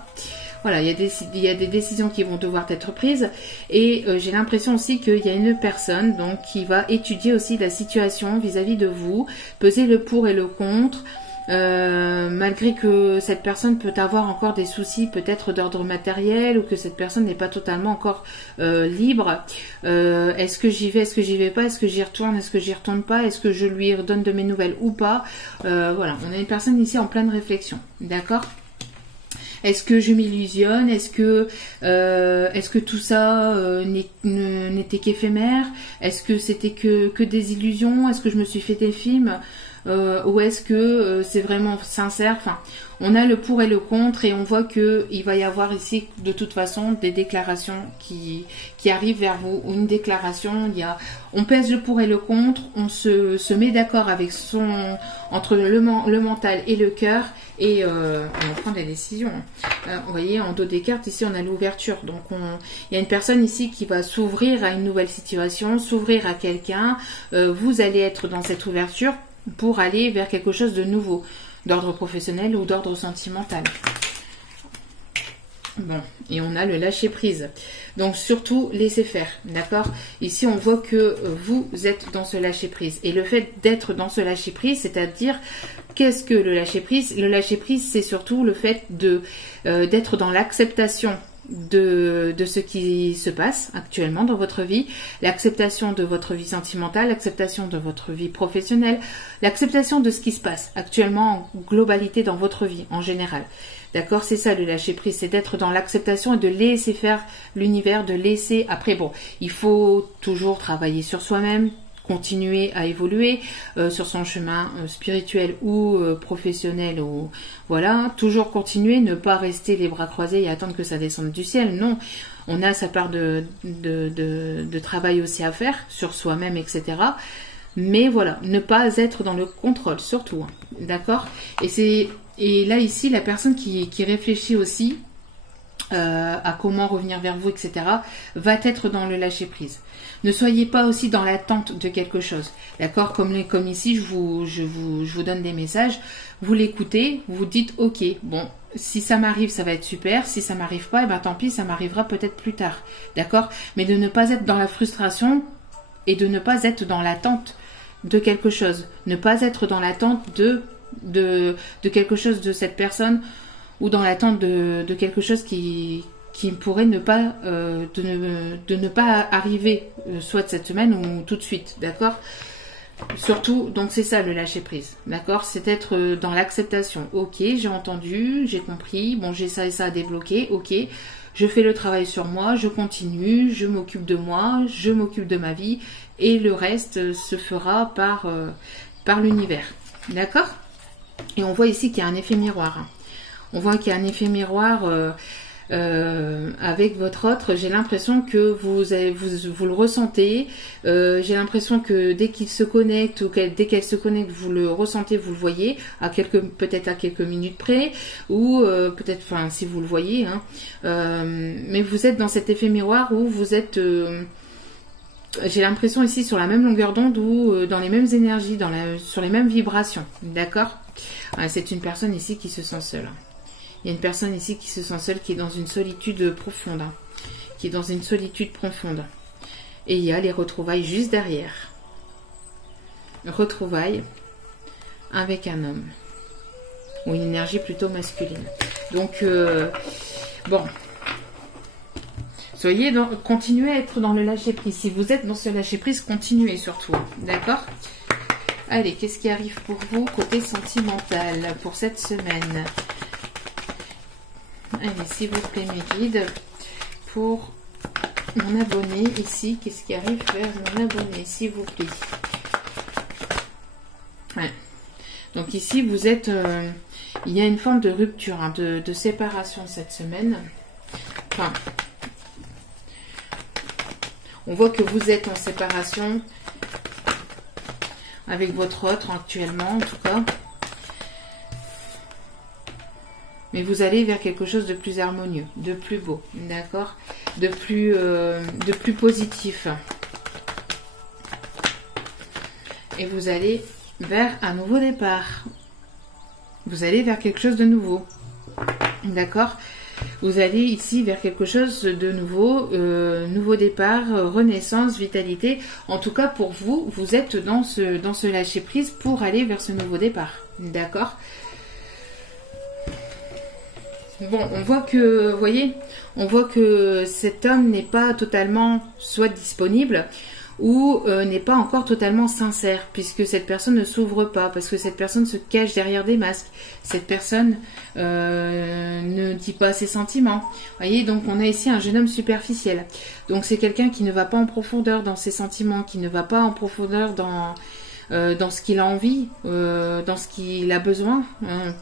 voilà, il y a des décisions qui vont devoir être prises. Et j'ai l'impression aussi qu'il y a une personne donc qui va étudier aussi la situation vis-à-vis de vous, peser le pour et le contre. Malgré que cette personne peut avoir encore des soucis peut-être d'ordre matériel ou que cette personne n'est pas totalement encore libre, est-ce que j'y vais, est-ce que j'y vais pas, est-ce que j'y retourne, est-ce que j'y retourne pas, est-ce que je lui redonne de mes nouvelles ou pas, voilà, on a une personne ici en pleine réflexion, d'accord. Est-ce que je m'illusionne? Est-ce que tout ça n'était qu'éphémère? Est-ce que c'était que des illusions? Est-ce que je me suis fait des films? Ou est-ce que c'est vraiment sincère? Enfin, on a le pour et le contre et on voit que il va y avoir ici de toute façon des déclarations qui arrivent vers vous. Une déclaration, on pèse le pour et le contre, on se met d'accord avec entre le mental et le cœur et on prend des décisions. Vous voyez, en dos des cartes ici on a l'ouverture. Donc il y a une personne ici qui va s'ouvrir à une nouvelle situation, s'ouvrir à quelqu'un. Vous allez être dans cette ouverture pour aller vers quelque chose de nouveau, d'ordre professionnel ou d'ordre sentimental. Bon, et on a le lâcher prise. Donc surtout, laissez faire, d'accord? Ici, on voit que vous êtes dans ce lâcher prise. Et le fait d'être dans ce lâcher prise, c'est-à-dire, qu'est-ce que le lâcher prise? Le lâcher prise, c'est surtout le fait d'être dans l'acceptation de ce qui se passe actuellement dans votre vie, l'acceptation de votre vie sentimentale, l'acceptation de votre vie professionnelle, l'acceptation de ce qui se passe actuellement en globalité dans votre vie en général. D'accord, c'est ça le lâcher prise, c'est d'être dans l'acceptation et de laisser faire l'univers, de laisser. Après bon, il faut toujours travailler sur soi-même, continuer à évoluer sur son chemin spirituel ou professionnel ou voilà, toujours continuer, ne pas rester les bras croisés et attendre que ça descende du ciel. Non, on a sa part de travail aussi à faire sur soi-même, etc. Mais voilà, ne pas être dans le contrôle surtout, hein, d'accord. Et là ici la personne qui réfléchit aussi à comment revenir vers vous, etc., va être dans le lâcher prise. Ne soyez pas aussi dans l'attente de quelque chose, d'accord, comme ici, je vous donne des messages, vous l'écoutez, vous dites, ok, bon, si ça m'arrive, ça va être super, si ça m'arrive pas, et ben tant pis, ça m'arrivera peut-être plus tard, d'accord, mais de ne pas être dans la frustration et de ne pas être dans l'attente de quelque chose, ne pas être dans l'attente de quelque chose de cette personne ou dans l'attente de quelque chose qui pourrait ne pas de ne pas arriver soit cette semaine ou tout de suite, d'accord. Surtout, donc c'est ça le lâcher prise, d'accord, c'est être dans l'acceptation. Ok, j'ai entendu, j'ai compris, bon j'ai ça et ça à débloquer, ok, je fais le travail sur moi, je continue, je m'occupe de moi, je m'occupe de ma vie et le reste se fera par l'univers, d'accord. Et on voit ici qu'il y a un effet miroir, hein. On voit qu'il y a un effet miroir avec votre autre, j'ai l'impression que vous le ressentez. J'ai l'impression que dès qu'il se connecte ou dès qu'elle se connecte, vous le ressentez, vous le voyez, peut-être à quelques minutes près, ou peut-être, enfin, si vous le voyez. Hein, mais vous êtes dans cet effet miroir où vous êtes, j'ai l'impression ici sur la même longueur d'onde ou dans les mêmes énergies, sur les mêmes vibrations. D'accord ? C'est une personne ici qui se sent seule. Il y a une personne ici qui se sent seule, qui est dans une solitude profonde. Hein, qui est dans une solitude profonde. Et il y a les retrouvailles juste derrière. Retrouvailles avec un homme. Ou une énergie plutôt masculine. Donc, bon. Continuez à être dans le lâcher-prise. Si vous êtes dans ce lâcher-prise, continuez surtout. D'accord ? Allez, qu'est-ce qui arrive pour vous côté sentimental pour cette semaine ? Allez, s'il vous plaît, mes guides, pour mon abonné ici, qu'est-ce qui arrive vers mon abonné, s'il vous plaît. Ouais. Donc ici, vous êtes, il y a une forme de rupture, hein, de séparation cette semaine. Enfin, on voit que vous êtes en séparation avec votre autre actuellement, en tout cas. Mais vous allez vers quelque chose de plus harmonieux, de plus beau, d'accord, de plus positif. Et vous allez vers un nouveau départ. Vous allez vers quelque chose de nouveau, d'accord. Vous allez ici vers quelque chose de nouveau, nouveau départ, renaissance, vitalité. En tout cas, pour vous, vous êtes dans ce lâcher-prise pour aller vers ce nouveau départ, d'accord. Bon, on voit que, vous voyez, on voit que cet homme n'est pas totalement soit disponible ou n'est pas encore totalement sincère, puisque cette personne ne s'ouvre pas, parce que cette personne se cache derrière des masques. Cette personne ne dit pas ses sentiments. Vous voyez, donc on a ici un jeune homme superficiel. Donc c'est quelqu'un qui ne va pas en profondeur dans ses sentiments, qui ne va pas en profondeur dans ce qu'il a envie, dans ce qu'il a besoin, hein,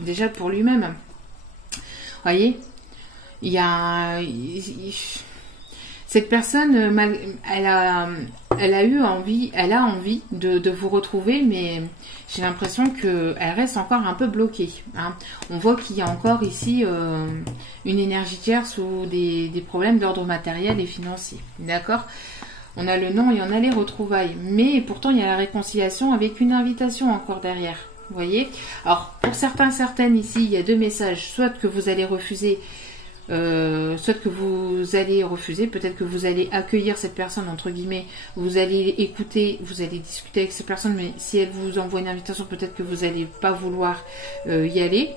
déjà pour lui-même. Voyez, cette personne, elle a envie de vous retrouver, mais j'ai l'impression qu'elle reste encore un peu bloquée. Hein. On voit qu'il y a encore ici une énergie tierce ou des problèmes d'ordre matériel et financier. D'accord ? On a le nom et on a les retrouvailles. Mais pourtant, il y a la réconciliation avec une invitation encore derrière. Vous voyez ? Alors, pour certaines ici, il y a deux messages. Soit que vous allez refuser, peut-être que vous allez accueillir cette personne, entre guillemets, vous allez écouter, vous allez discuter avec cette personne, mais si elle vous envoie une invitation, peut-être que vous n'allez pas vouloir y aller.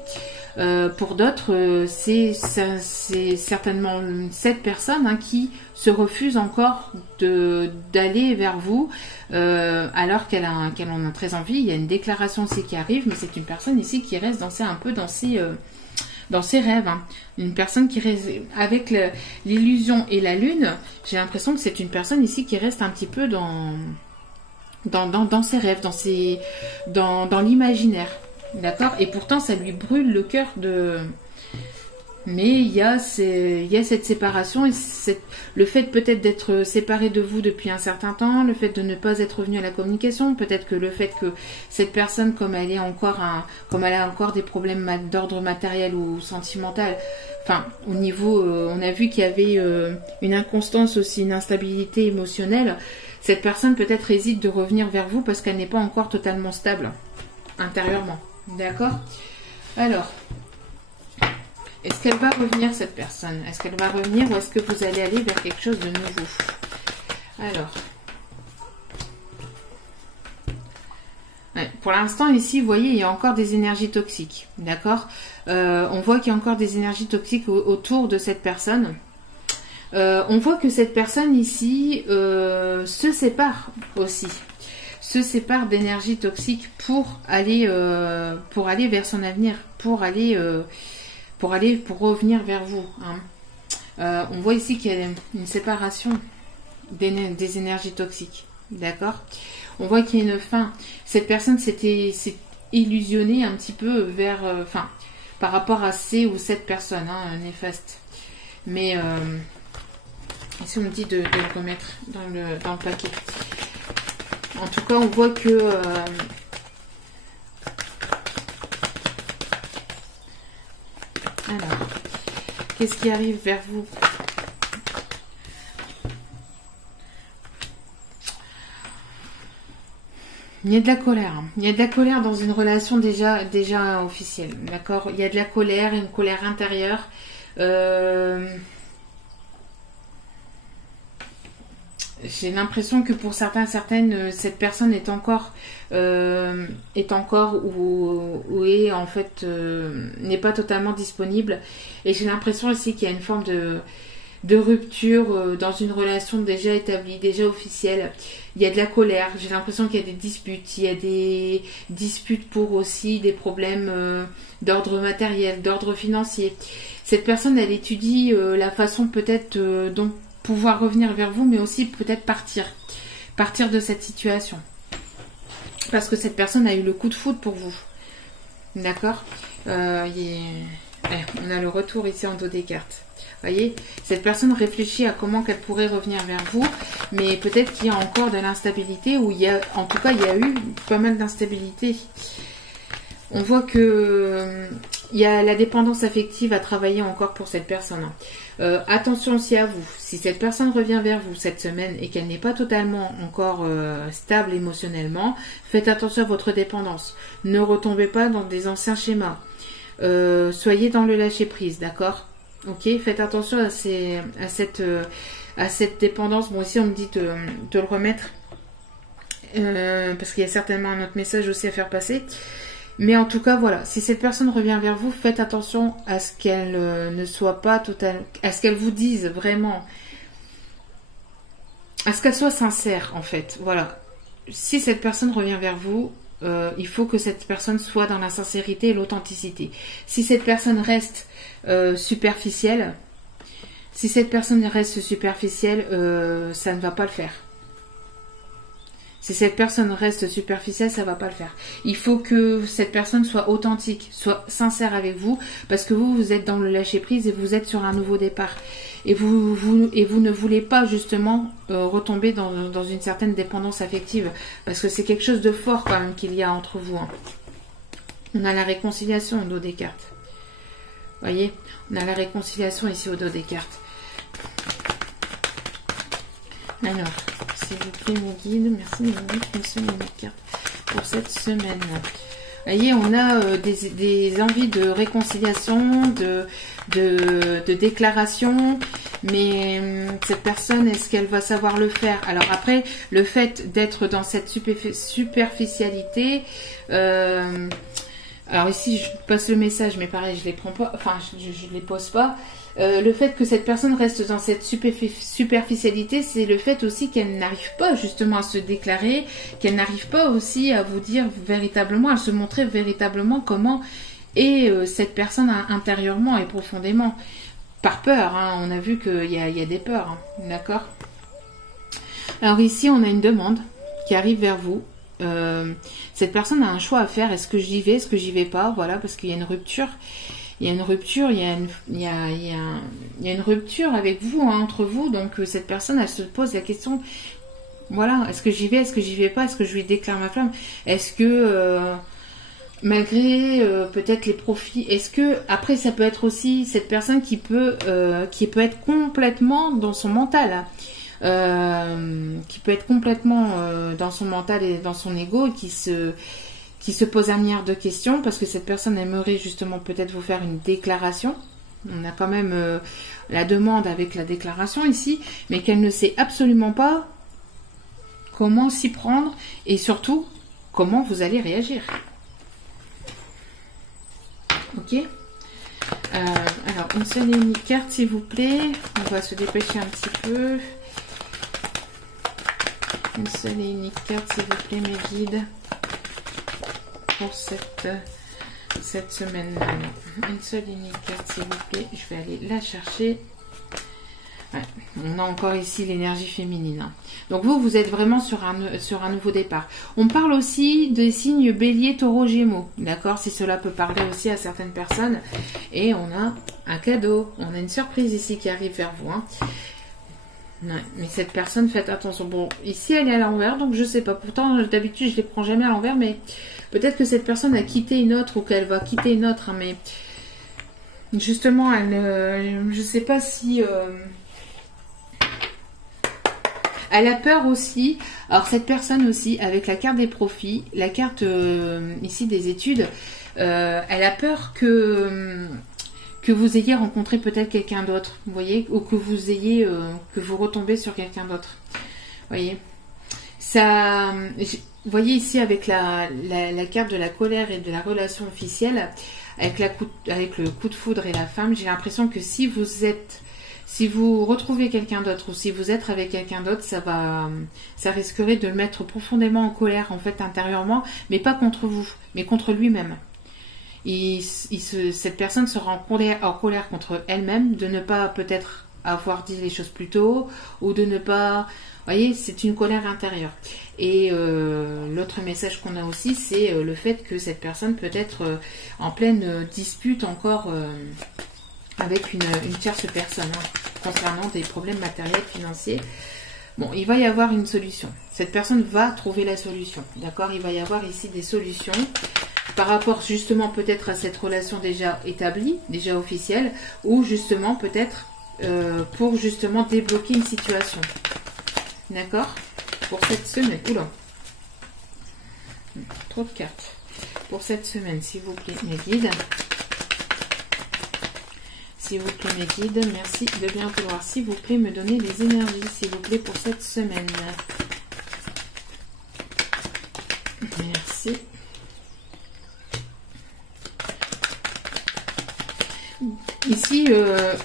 Pour d'autres, c'est certainement cette personne, hein, qui se refuse encore d'aller vers vous, alors qu'elle en a très envie. Il y a une déclaration aussi qui arrive, mais c'est une personne ici qui reste dans ses rêves. Hein. Une personne qui reste avec l'illusion et la lune. J'ai l'impression que c'est une personne ici qui reste un petit peu dans ses rêves, dans l'imaginaire. D'accord ? Et pourtant, ça lui brûle le cœur Mais il y a cette séparation et le fait peut-être d'être séparé de vous depuis un certain temps, le fait de ne pas être revenu à la communication, peut-être que le fait que cette personne, comme elle a encore des problèmes d'ordre matériel ou sentimental, enfin au niveau, on a vu qu'il y avait une inconstance aussi, une instabilité émotionnelle. Cette personne peut-être hésite de revenir vers vous parce qu'elle n'est pas encore totalement stable intérieurement. D'accord ? Alors, est-ce qu'elle va revenir, cette personne ? Est-ce qu'elle va revenir ou est-ce que vous allez aller vers quelque chose de nouveau ? Alors, ouais, pour l'instant, ici, vous voyez, il y a encore des énergies toxiques. D'accord ? On voit qu'il y a encore des énergies toxiques autour de cette personne. On voit que cette personne ici se sépare aussi. Se sépare d'énergie toxique pour aller vers son avenir, pour revenir vers vous. Hein. On voit ici qu'il y a une séparation des énergies toxiques. D'accord ? On voit qu'il y a une fin. Cette personne s'est illusionnée un petit peu vers... par rapport à ces ou cette personne néfaste. Mais ici on me dit de le remettre dans le paquet. En tout cas, on voit que alors, qu'est-ce qui arrive vers vous? Il y a de la colère. Il y a de la colère dans une relation déjà officielle. D'accord? Il y a de la colère, une colère intérieure. J'ai l'impression que pour certaines, cette personne est encore ou est en fait n'est pas totalement disponible. Et j'ai l'impression aussi qu'il y a une forme de rupture dans une relation déjà établie, déjà officielle. Il y a de la colère, j'ai l'impression qu'il y a des disputes, il y a des disputes pour aussi des problèmes d'ordre matériel, d'ordre financier. Cette personne, elle étudie la façon peut-être dont pouvoir revenir vers vous, mais aussi peut-être partir de cette situation. Parce que cette personne a eu le coup de foudre pour vous. D'accord? On a le retour ici en dos des cartes. Voyez, cette personne réfléchit à comment qu'elle pourrait revenir vers vous, mais peut-être qu'il y a encore de l'instabilité, ou en tout cas, il y a eu pas mal d'instabilité. On voit que il y a la dépendance affective à travailler encore pour cette personne. Attention aussi à vous. Si cette personne revient vers vous cette semaine et qu'elle n'est pas totalement encore stable émotionnellement, faites attention à votre dépendance. Ne retombez pas dans des anciens schémas. Soyez dans le lâcher-prise, d'accord? Ok, faites attention à cette dépendance. Bon, ici on me dit de le remettre parce qu'il y a certainement un autre message aussi à faire passer. Mais en tout cas, voilà, si cette personne revient vers vous, faites attention à ce qu'elle ne soit pas totale, à ce qu'elle vous dise vraiment, à ce qu'elle soit sincère en fait. Voilà, si cette personne revient vers vous, il faut que cette personne soit dans la sincérité et l'authenticité. Si cette personne reste superficielle, ça ne va pas le faire. Si cette personne reste superficielle, ça va pas le faire. Il faut que cette personne soit authentique, soit sincère avec vous, parce que vous êtes dans le lâcher prise et vous êtes sur un nouveau départ. Et vous ne voulez pas justement retomber dans une certaine dépendance affective, parce que c'est quelque chose de fort quand même qu'il y a entre vous. On a la réconciliation au dos des cartes. Voyez, on a la réconciliation ici au dos des cartes. Alors, s'il vous plaît, mes guides, merci de me conseiller mes cartes pour cette semaine. Vous voyez, on a des envies de réconciliation, de déclaration, mais cette personne, est-ce qu'elle va savoir le faire? Alors après, le fait d'être dans cette superficialité, alors ici, je passe le message, mais pareil, je les prends pas, enfin, je les pose pas. Le fait que cette personne reste dans cette superficialité, c'est le fait aussi qu'elle n'arrive pas justement à se déclarer, qu'elle n'arrive pas aussi à vous dire véritablement, à se montrer véritablement comment est cette personne intérieurement et profondément. Par peur, hein, on a vu qu'il y a des peurs, hein, d'accord? Alors ici, on a une demande qui arrive vers vous. Cette personne a un choix à faire. Est-ce que j'y vais, est-ce que j'y vais pas? Voilà, parce qu'il y a une rupture. Il y a une rupture, il y a une rupture avec vous, hein, entre vous. Donc cette personne, elle se pose la question, voilà, est-ce que j'y vais, est-ce que j'y vais pas, est-ce que je lui déclare ma flamme, est-ce que malgré peut-être les profits, est-ce que après ça peut être aussi cette personne qui peut être complètement dans son mental, qui peut être complètement dans son mental et dans son ego, et qui se pose un milliard de questions, parce que cette personne aimerait justement peut-être vous faire une déclaration. On a quand même la demande avec la déclaration ici, mais qu'elle ne sait absolument pas comment s'y prendre, et surtout, comment vous allez réagir. Ok. Alors, une seule et unique carte, s'il vous plaît. On va se dépêcher un petit peu. Une seule et unique carte, s'il vous plaît, mes guides. Pour cette semaine. Une seule unique carte, s'il vous plaît. Je vais aller la chercher. Ouais, on a encore ici l'énergie féminine. Donc vous êtes vraiment sur un nouveau départ. On parle aussi des signes bélier, taureau, gémeaux. D'accord? Si cela peut parler aussi à certaines personnes. Et on a un cadeau. On a une surprise ici qui arrive vers vous. Hein. Ouais, mais cette personne, faites attention. Bon, ici elle est à l'envers, donc je sais pas. Pourtant, d'habitude, je les prends jamais à l'envers, mais peut-être que cette personne a quitté une autre ou qu'elle va quitter une autre. Hein, mais justement, je sais pas si... Elle a peur aussi. Alors cette personne aussi, avec la carte des profits, la carte ici des études, elle a peur que vous ayez rencontré peut-être quelqu'un d'autre, vous voyez, ou que vous ayez que vous retombez sur quelqu'un d'autre. Vous voyez. Ça, vous voyez ici avec la carte de la colère et de la relation officielle, avec le coup de foudre et la femme, j'ai l'impression que si vous retrouvez quelqu'un d'autre ou si vous êtes avec quelqu'un d'autre, ça risquerait de le mettre profondément en colère, en fait, intérieurement, mais pas contre vous, mais contre lui-même. Cette personne sera en colère contre elle-même de ne pas peut-être avoir dit les choses plus tôt ou de ne pas... Vous voyez, c'est une colère intérieure. Et l'autre message qu'on a aussi, c'est le fait que cette personne peut être en pleine dispute encore... avec une tierce personne concernant des problèmes matériels, financiers. Bon, il va y avoir une solution. Cette personne va trouver la solution. D'accord? Il va y avoir ici des solutions par rapport justement peut-être à cette relation déjà établie, déjà officielle, ou justement peut-être pour justement débloquer une situation. D'accord? Pour cette semaine. Oula. Trop de cartes. Pour cette semaine, s'il vous plaît, mes guides. S'il vous plaît, mes guides, merci de bien vouloir, s'il vous plaît, me donner les énergies, s'il vous plaît, pour cette semaine. Merci. Ici,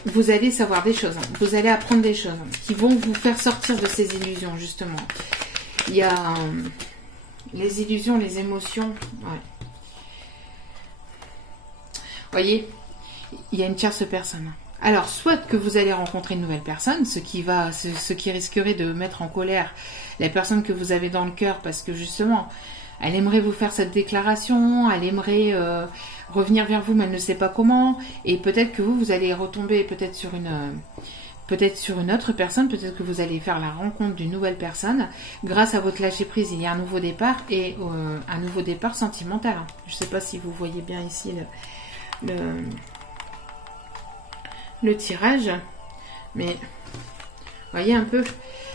vous allez savoir des choses, hein. Vous allez apprendre des choses hein, qui vont vous faire sortir de ces illusions, justement. Il y a les illusions, les émotions. Ouais. Voyez, il y a une tierce personne. Alors, soit que vous allez rencontrer une nouvelle personne, ce qui risquerait de mettre en colère la personne que vous avez dans le cœur, parce que justement, elle aimerait vous faire cette déclaration, elle aimerait revenir vers vous, mais elle ne sait pas comment, et peut-être que vous allez retomber peut-être sur une autre personne, peut-être que vous allez faire la rencontre d'une nouvelle personne. Grâce à votre lâcher-prise, il y a un nouveau départ, et un nouveau départ sentimental. Je ne sais pas si vous voyez bien ici le tirage, mais voyez un peu.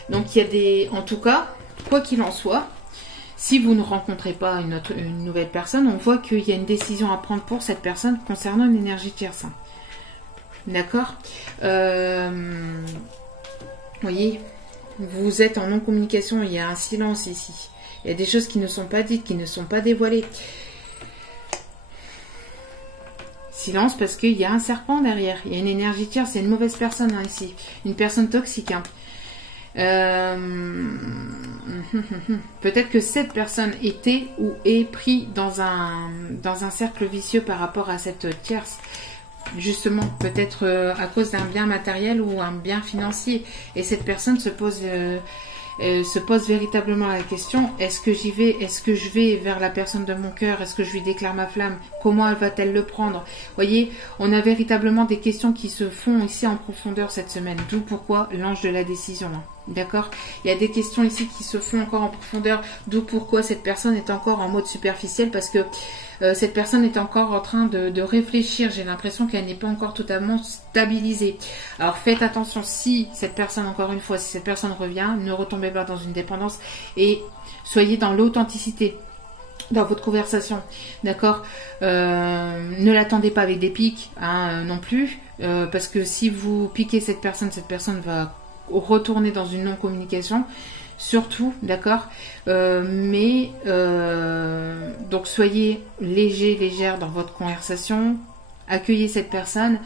Donc il y a en tout cas, quoi qu'il en soit, si vous ne rencontrez pas une nouvelle personne, on voit qu'il y a une décision à prendre pour cette personne concernant une énergie tierce. D'accord. Voyez, vous êtes en non-communication, il y a un silence ici. Il y a des choses qui ne sont pas dites, qui ne sont pas dévoilées. Silence parce qu'il y a un serpent derrière. Il y a une énergie tierce, c'est une mauvaise personne hein, ici. Une personne toxique. Hein. Peut-être que cette personne était ou est pris dans un cercle vicieux par rapport à cette tierce. Justement, peut-être à cause d'un bien matériel ou un bien financier. Et cette personne se pose véritablement la question, est-ce que j'y vais, est-ce que je vais vers la personne de mon cœur, est-ce que je lui déclare ma flamme, comment elle va-t-elle le prendre? Voyez, on a véritablement des questions qui se font ici en profondeur cette semaine, d'où pourquoi l'ange de la décision, hein. D'accord? Il y a des questions ici qui se font encore en profondeur, d'où pourquoi cette personne est encore en mode superficiel, parce que cette personne est encore en train de réfléchir. J'ai l'impression qu'elle n'est pas encore totalement stabilisée. Alors faites attention, si cette personne, encore une fois, si cette personne revient, ne retombez pas dans une dépendance et soyez dans l'authenticité dans votre conversation. D'accord? Ne l'attendez pas avec des pics hein, non plus, parce que si vous piquez cette personne va retourner dans une non-communication. Surtout, d'accord, donc soyez léger, légère dans votre conversation, accueillez cette personne,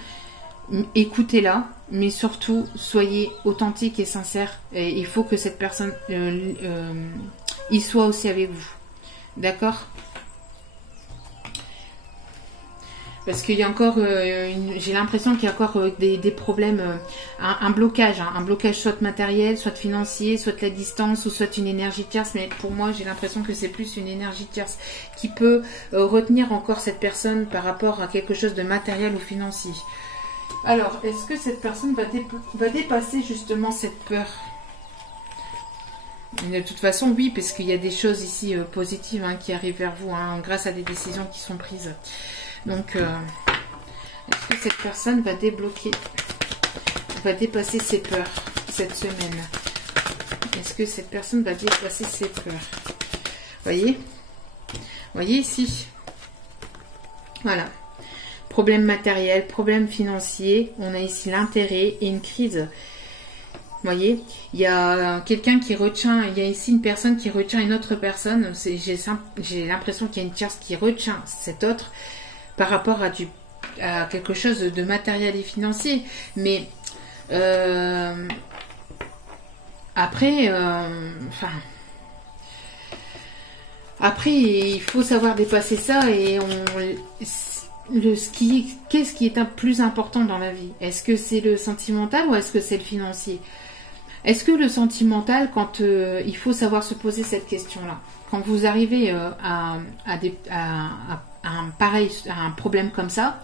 écoutez-la, mais surtout soyez authentique et sincère. Et il faut que cette personne il soit aussi avec vous, d'accord. Parce qu'il y a encore, j'ai l'impression qu'il y a encore des problèmes, un blocage, hein, un blocage soit matériel, soit financier, soit la distance, ou soit une énergie tierce. Mais pour moi, j'ai l'impression que c'est plus une énergie tierce qui peut retenir encore cette personne par rapport à quelque chose de matériel ou financier. Alors, est-ce que cette personne va dépasser justement cette peur? De toute façon, oui, parce qu'il y a des choses ici positives hein, qui arrivent vers vous, hein, grâce à des décisions qui sont prises. Donc, est-ce que cette personne va dépasser ses peurs cette semaine? Est-ce que cette personne va dépasser ses peurs? Voyez ici. Voilà. Problème matériel, problème financier. On a ici l'intérêt et une crise. Voyez, il y a quelqu'un qui retient, il y a ici une personne qui retient une autre personne. J'ai l'impression qu'il y a une tierce qui retient cette autre par rapport à quelque chose de matériel et financier. Mais après, il faut savoir dépasser ça et qu'est-ce qui est plus important dans la vie? Est-ce que c'est le sentimental ou est-ce que c'est le financier? Est-ce que le sentimental, quand il faut savoir se poser cette question-là, quand vous arrivez à un problème comme ça,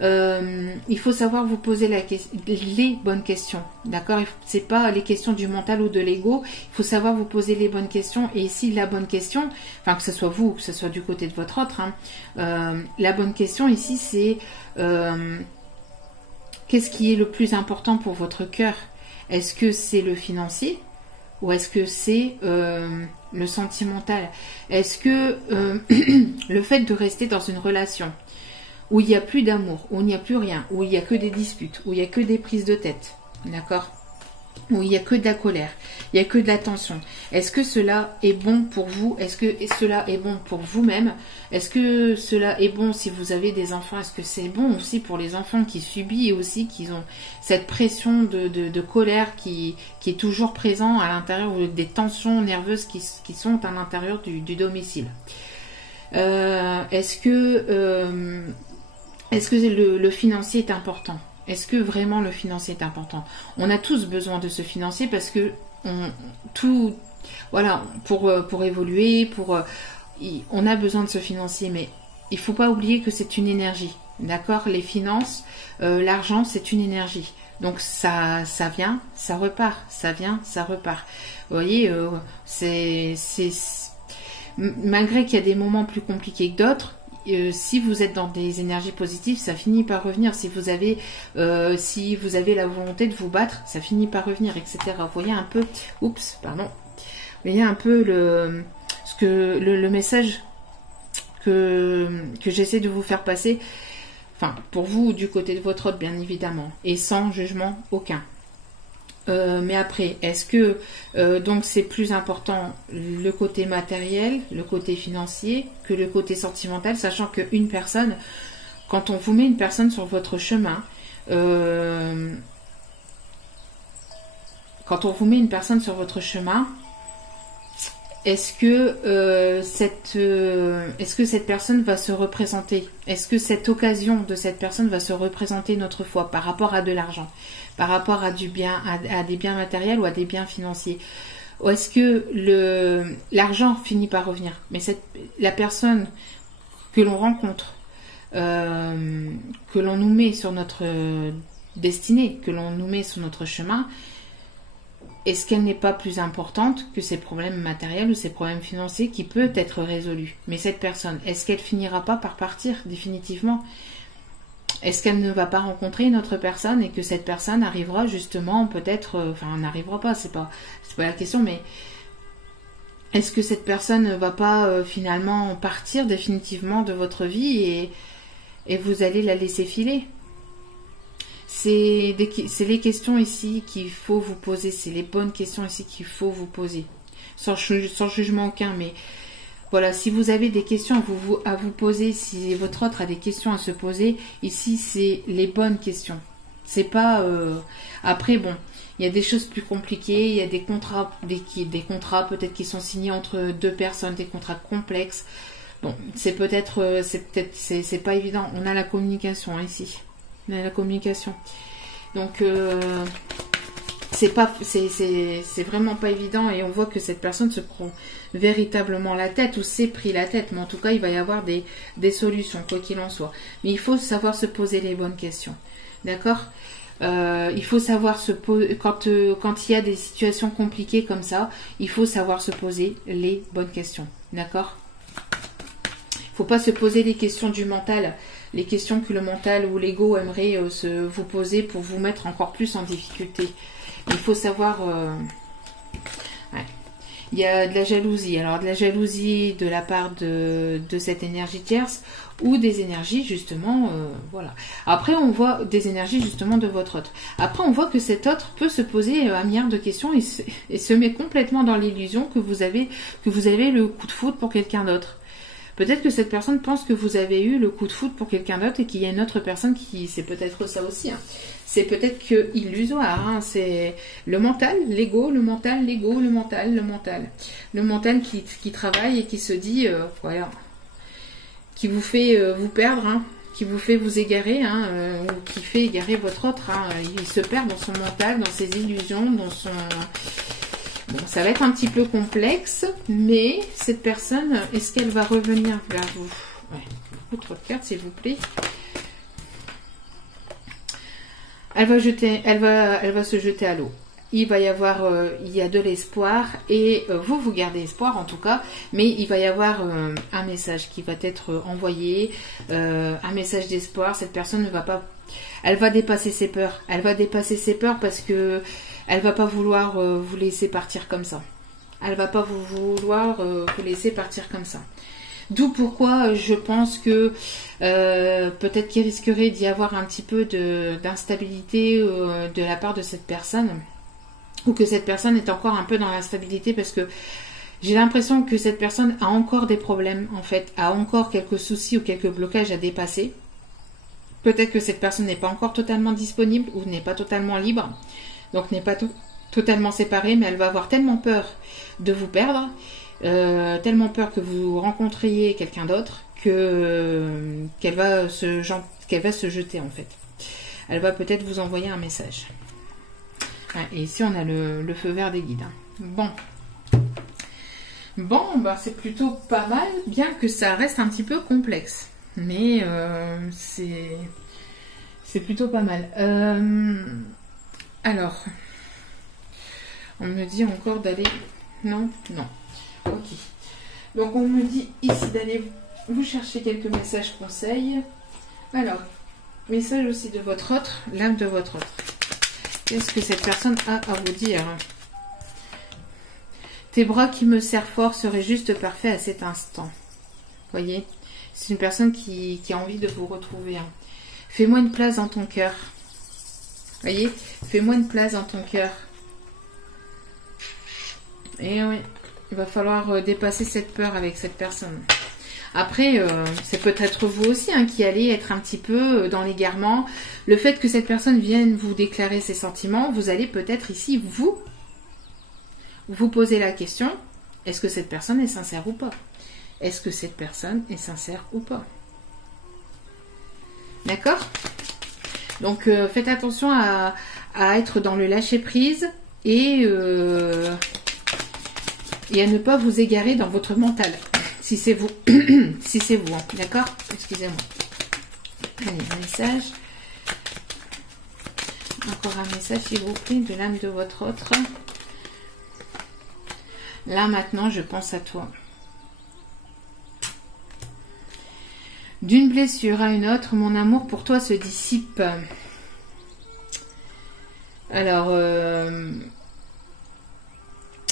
il faut savoir vous poser les bonnes questions, d'accord? C'est pas les questions du mental ou de l'ego, il faut savoir vous poser les bonnes questions. Et ici, la bonne question, enfin que ce soit vous, que ce soit du côté de votre autre, hein, la bonne question ici, c'est qu'est-ce qui est le plus important pour votre cœur? Est-ce que c'est le financier ou est-ce que c'est le sentimental? Est-ce que le fait de rester dans une relation où il n'y a plus d'amour, où il n'y a plus rien, où il n'y a que des disputes, où il n'y a que des prises de tête, d'accord? Où il n'y a que de la colère, il n'y a que de la tension. Est-ce que cela est bon pour vous? Est-ce que cela est bon pour vous-même? Est-ce que cela est bon si vous avez des enfants? Est-ce que c'est bon aussi pour les enfants qui subissent et aussi qui ont cette pression de colère qui est toujours présent à l'intérieur, ou des tensions nerveuses qui sont à l'intérieur du domicile? Est-ce que le financier est important? Est-ce que vraiment le financier est important? On a tous besoin de ce financier parce que voilà, pour évoluer, on a besoin de ce financier, mais il faut pas oublier que c'est une énergie, d'accord? Les finances, l'argent, c'est une énergie. Donc ça vient, ça repart, ça vient, ça repart. Vous voyez, malgré qu'il y a des moments plus compliqués que d'autres, si vous êtes dans des énergies positives, ça finit par revenir. Si vous avez la volonté de vous battre, ça finit par revenir, etc. Vous voyez un peu, vous voyez un peu le message que j'essaie de vous faire passer. Enfin, pour vous, du côté de votre autre, bien évidemment, et sans jugement aucun. Mais après, est-ce que donc c'est plus important le côté matériel, le côté financier, que le côté sentimental, sachant qu'une personne, quand on vous met une personne sur votre chemin, est-ce que cette personne va se représenter? Est-ce que cette occasion de cette personne va se représenter une autre fois par rapport à de l'argent, par rapport à des biens matériels ou à des biens financiers? Ou est-ce que l'argent finit par revenir? Mais la personne que l'on rencontre, que l'on nous met sur notre destinée, que l'on nous met sur notre chemin, est-ce qu'elle n'est pas plus importante que ces problèmes matériels ou ces problèmes financiers qui peuvent être résolus? Mais cette personne, est-ce qu'elle finira pas par partir définitivement? Est-ce qu'elle ne va pas rencontrer une autre personne et que cette personne arrivera justement peut-être... n'arrivera pas, c'est pas la question, mais est-ce que cette personne ne va pas finalement partir définitivement de votre vie et vous allez la laisser filer? C'est les questions ici qu'il faut vous poser, c'est les bonnes questions ici qu'il faut vous poser. Sans jugement aucun, mais voilà, si vous avez des questions à vous poser, si votre autre a des questions à se poser, ici c'est les bonnes questions. C'est pas... Après, bon, il y a des choses plus compliquées, il y a des contrats peut-être qui sont signés entre deux personnes, des contrats complexes. Bon, c'est pas évident. On a la communication hein, ici. On a la communication. Donc, c'est vraiment pas évident et on voit que cette personne se prend véritablement la tête ou s'est pris la tête. Mais en tout cas, il va y avoir des solutions, quoi qu'il en soit. Mais il faut savoir se poser les bonnes questions. D'accord ? Il faut savoir se poser, quand il y a des situations compliquées comme ça, il faut savoir se poser les bonnes questions. D'accord ? Il ne faut pas se poser les questions du mental, les questions que le mental ou l'ego aimerait vous poser pour vous mettre encore plus en difficulté. Il faut savoir... ouais. Il y a de la jalousie. Alors, de la jalousie de la part de cette énergie tierce ou des énergies, justement, voilà. Après, on voit des énergies, justement, de votre autre. Après, on voit que cet autre peut se poser un milliard de questions et se met complètement dans l'illusion que vous avez le coup de foudre pour quelqu'un d'autre. Peut-être que cette personne pense que vous avez eu le coup de foudre pour quelqu'un d'autre et qu'il y a une autre personne qui... C'est peut-être ça aussi. Hein. C'est peut-être que illusoire. Hein. C'est le mental, l'ego, le mental, l'ego, le mental, le mental. Le mental qui travaille et qui se dit, voilà, qui vous fait vous perdre, hein, qui vous fait vous égarer, hein, ou qui fait égarer votre autre. Hein. Il se perd dans son mental, dans ses illusions, dans son... Bon, ça va être un petit peu complexe, mais cette personne, est-ce qu'elle va revenir vers vous? Ouais. Autre carte, s'il vous plaît. Elle va se jeter à l'eau. Il va y avoir, il y a de l'espoir et vous gardez espoir en tout cas, mais il va y avoir un message qui va être envoyé, un message d'espoir. Cette personne ne va pas, elle va dépasser ses peurs. Elle va dépasser ses peurs parce que elle va pas vouloir vous laisser partir comme ça. Elle va pas vouloir vous laisser partir comme ça. D'où pourquoi je pense que peut-être qu'il risquerait d'y avoir un petit peu d'instabilité de la part de cette personne. Ou que cette personne est encore un peu dans l'instabilité parce que j'ai l'impression que cette personne a encore des problèmes en fait, a encore quelques soucis ou quelques blocages à dépasser. Peut-être que cette personne n'est pas encore totalement disponible ou n'est pas totalement libre, donc n'est pas totalement séparée, mais elle va avoir tellement peur de vous perdre, tellement peur que vous rencontriez quelqu'un d'autre qu'elle va se jeter en fait. Elle va peut-être vous envoyer un message. Et ici, on a le feu vert des guides. Bon, bah, c'est plutôt pas mal, bien que ça reste un petit peu complexe. Mais c'est plutôt pas mal. Alors, on me dit encore d'aller... Non. Ok. Donc, on me dit ici d'aller vous chercher quelques messages conseils. Alors, message aussi de votre autre, l'âme de votre autre. Qu'est-ce que cette personne a à vous dire? Tes bras qui me serrent fort seraient juste parfaits à cet instant. Voyez, c'est une personne qui a envie de vous retrouver. Hein. Fais-moi une place dans ton cœur. Voyez, fais-moi une place dans ton cœur. Et oui, il va falloir dépasser cette peur avec cette personne. Après, c'est peut-être vous aussi hein, qui allez être un petit peu dans l'égarement. Le fait que cette personne vienne vous déclarer ses sentiments, vous allez peut-être ici, vous poser la question, est-ce que cette personne est sincère ou pas? Est-ce que cette personne est sincère ou pas? D'accord? Donc, faites attention à être dans le lâcher-prise et à ne pas vous égarer dans votre mental. Si c'est vous, si c'est vous, hein. D'accord? Excusez-moi. Allez, un message. Encore un message, s'il vous plaît, de l'âme de votre autre. Là, maintenant, je pense à toi. D'une blessure à une autre, mon amour pour toi se dissipe. Alors,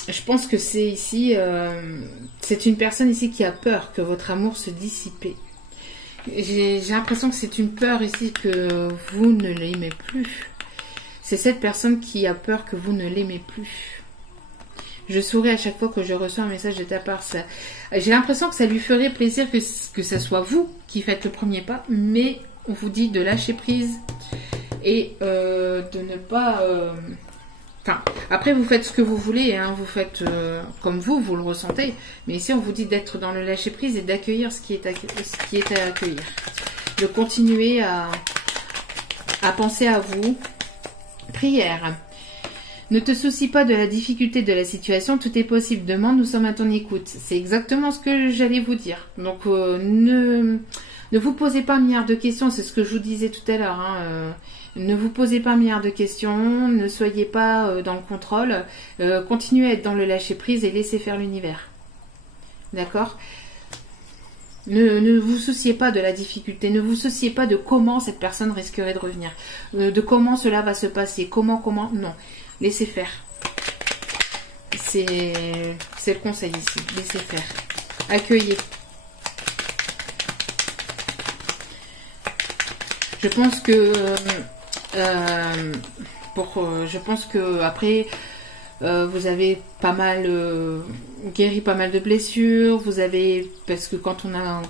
je pense que c'est ici, c'est une personne ici qui a peur que votre amour se dissipe. J'ai l'impression que c'est une peur ici que vous ne l'aimez plus. C'est cette personne qui a peur que vous ne l'aimez plus. Je souris à chaque fois que je reçois un message de ta part. J'ai l'impression que ça lui ferait plaisir que ça soit vous qui faites le premier pas, mais on vous dit de lâcher prise et de ne pas... Enfin, après, vous faites ce que vous voulez, hein, vous faites comme vous le ressentez. Mais ici, on vous dit d'être dans le lâcher-prise et d'accueillir ce qui est à accueillir. De continuer à penser à vous. Prière. Ne te soucie pas de la difficulté de la situation, tout est possible. Demande, nous sommes à ton écoute. C'est exactement ce que j'allais vous dire. Donc, ne vous posez pas un milliard de questions, c'est ce que je vous disais tout à l'heure, hein, ne vous posez pas un milliard de questions, ne soyez pas dans le contrôle, continuez à être dans le lâcher-prise et laissez faire l'univers. D'accord ? Ne vous souciez pas de la difficulté, ne vous souciez pas de comment cette personne risquerait de revenir, de comment cela va se passer, comment, non. Laissez faire. C'est le conseil ici, laissez faire. Accueillez. Je pense que après vous avez pas mal guéri pas mal de blessures. Vous avez, parce que quand on a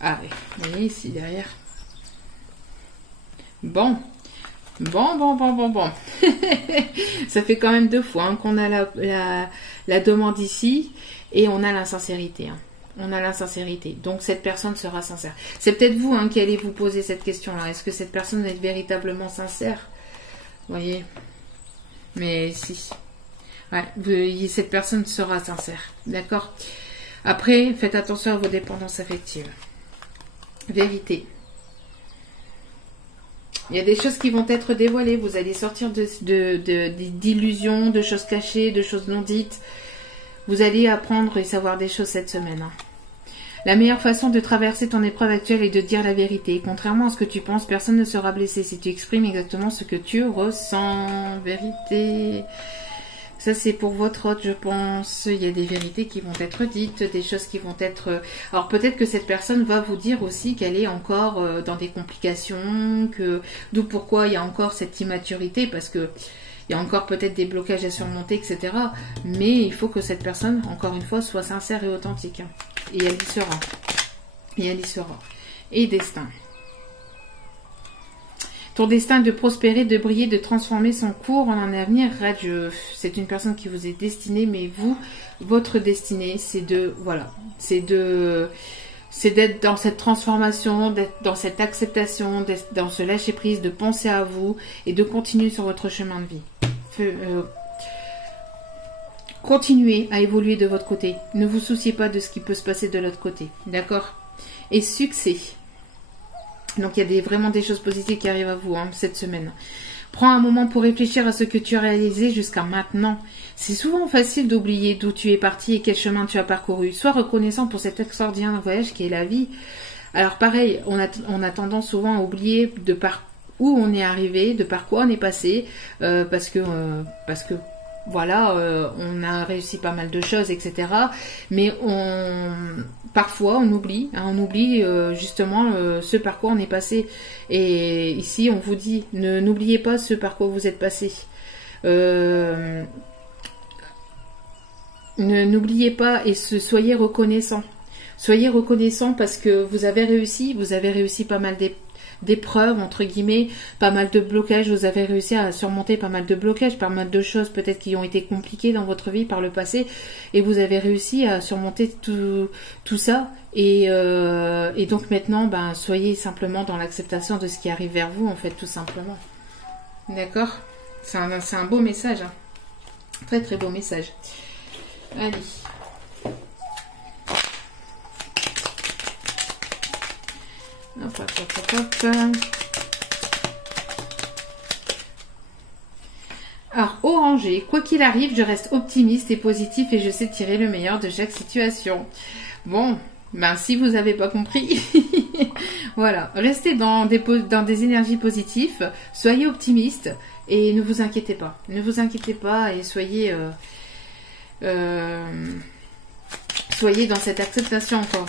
ah oui, vous voyez ici derrière. Bon. Ça fait quand même 2 fois hein, qu'on a la demande ici et on a l'insincérité. Hein. On a l'insincérité. Donc cette personne sera sincère. C'est peut-être vous hein, qui allez vous poser cette question-là. Est-ce que cette personne est véritablement sincère? Vous voyez? Mais si. Ouais, cette personne sera sincère. D'accord? Après, faites attention à vos dépendances affectives. Vérité. Il y a des choses qui vont être dévoilées. Vous allez sortir d'illusions, de choses cachées, de choses non dites. Vous allez apprendre et savoir des choses cette semaine. La meilleure façon de traverser ton épreuve actuelle est de dire la vérité. Contrairement à ce que tu penses, personne ne sera blessé si tu exprimes exactement ce que tu ressens. Vérité. Ça, c'est pour votre hôte, je pense. Il y a des vérités qui vont être dites, des choses qui vont être... Alors, peut-être que cette personne va vous dire aussi qu'elle est encore dans des complications, d'où pourquoi il y a encore cette immaturité, parce que il y a encore peut-être des blocages à surmonter, etc. Mais il faut que cette personne, encore une fois, soit sincère et authentique. Et elle y sera. Et elle y sera. Et destin. Ton destin est de prospérer, de briller, de transformer son cours en un avenir radieux. C'est une personne qui vous est destinée, mais vous, votre destinée, c'est de... Voilà. C'est d'être dans cette transformation, d'être dans cette acceptation, d'être dans ce lâcher-prise, de penser à vous et de continuer sur votre chemin de vie. Continuez à évoluer de votre côté. Ne vous souciez pas de ce qui peut se passer de l'autre côté. D'accord? Et succès. Donc il y a vraiment des choses positives qui arrivent à vous cette semaine. Prends un moment pour réfléchir à ce que tu as réalisé jusqu'à maintenant. C'est souvent facile d'oublier d'où tu es parti et quel chemin tu as parcouru. Sois reconnaissant pour cet extraordinaire voyage qui est la vie. Alors pareil, on a tendance souvent à oublier de par où on est arrivé, de par quoi on est passé, parce que voilà, on a réussi pas mal de choses, etc. Mais parfois on oublie, justement ce par quoi on est passé. Et ici on vous dit, n'oubliez pas ce par quoi vous êtes passé. N'oubliez pas et soyez reconnaissant. Soyez reconnaissant parce que vous avez réussi pas mal d'épreuves, entre guillemets, pas mal de blocages, vous avez réussi à surmonter pas mal de blocages, pas mal de choses peut-être qui ont été compliquées dans votre vie par le passé, et vous avez réussi à surmonter tout ça, et donc maintenant, soyez simplement dans l'acceptation de ce qui arrive vers vous, en fait, tout simplement. D'accord? C'est un beau message, hein. Très très beau message. Allez. Hop. Alors, Oranger, quoi qu'il arrive, je reste optimiste et positif et je sais tirer le meilleur de chaque situation. Bon, si vous n'avez pas compris, voilà, restez dans des énergies positives, soyez optimiste et ne vous inquiétez pas. Ne vous inquiétez pas et soyez dans cette acceptation encore.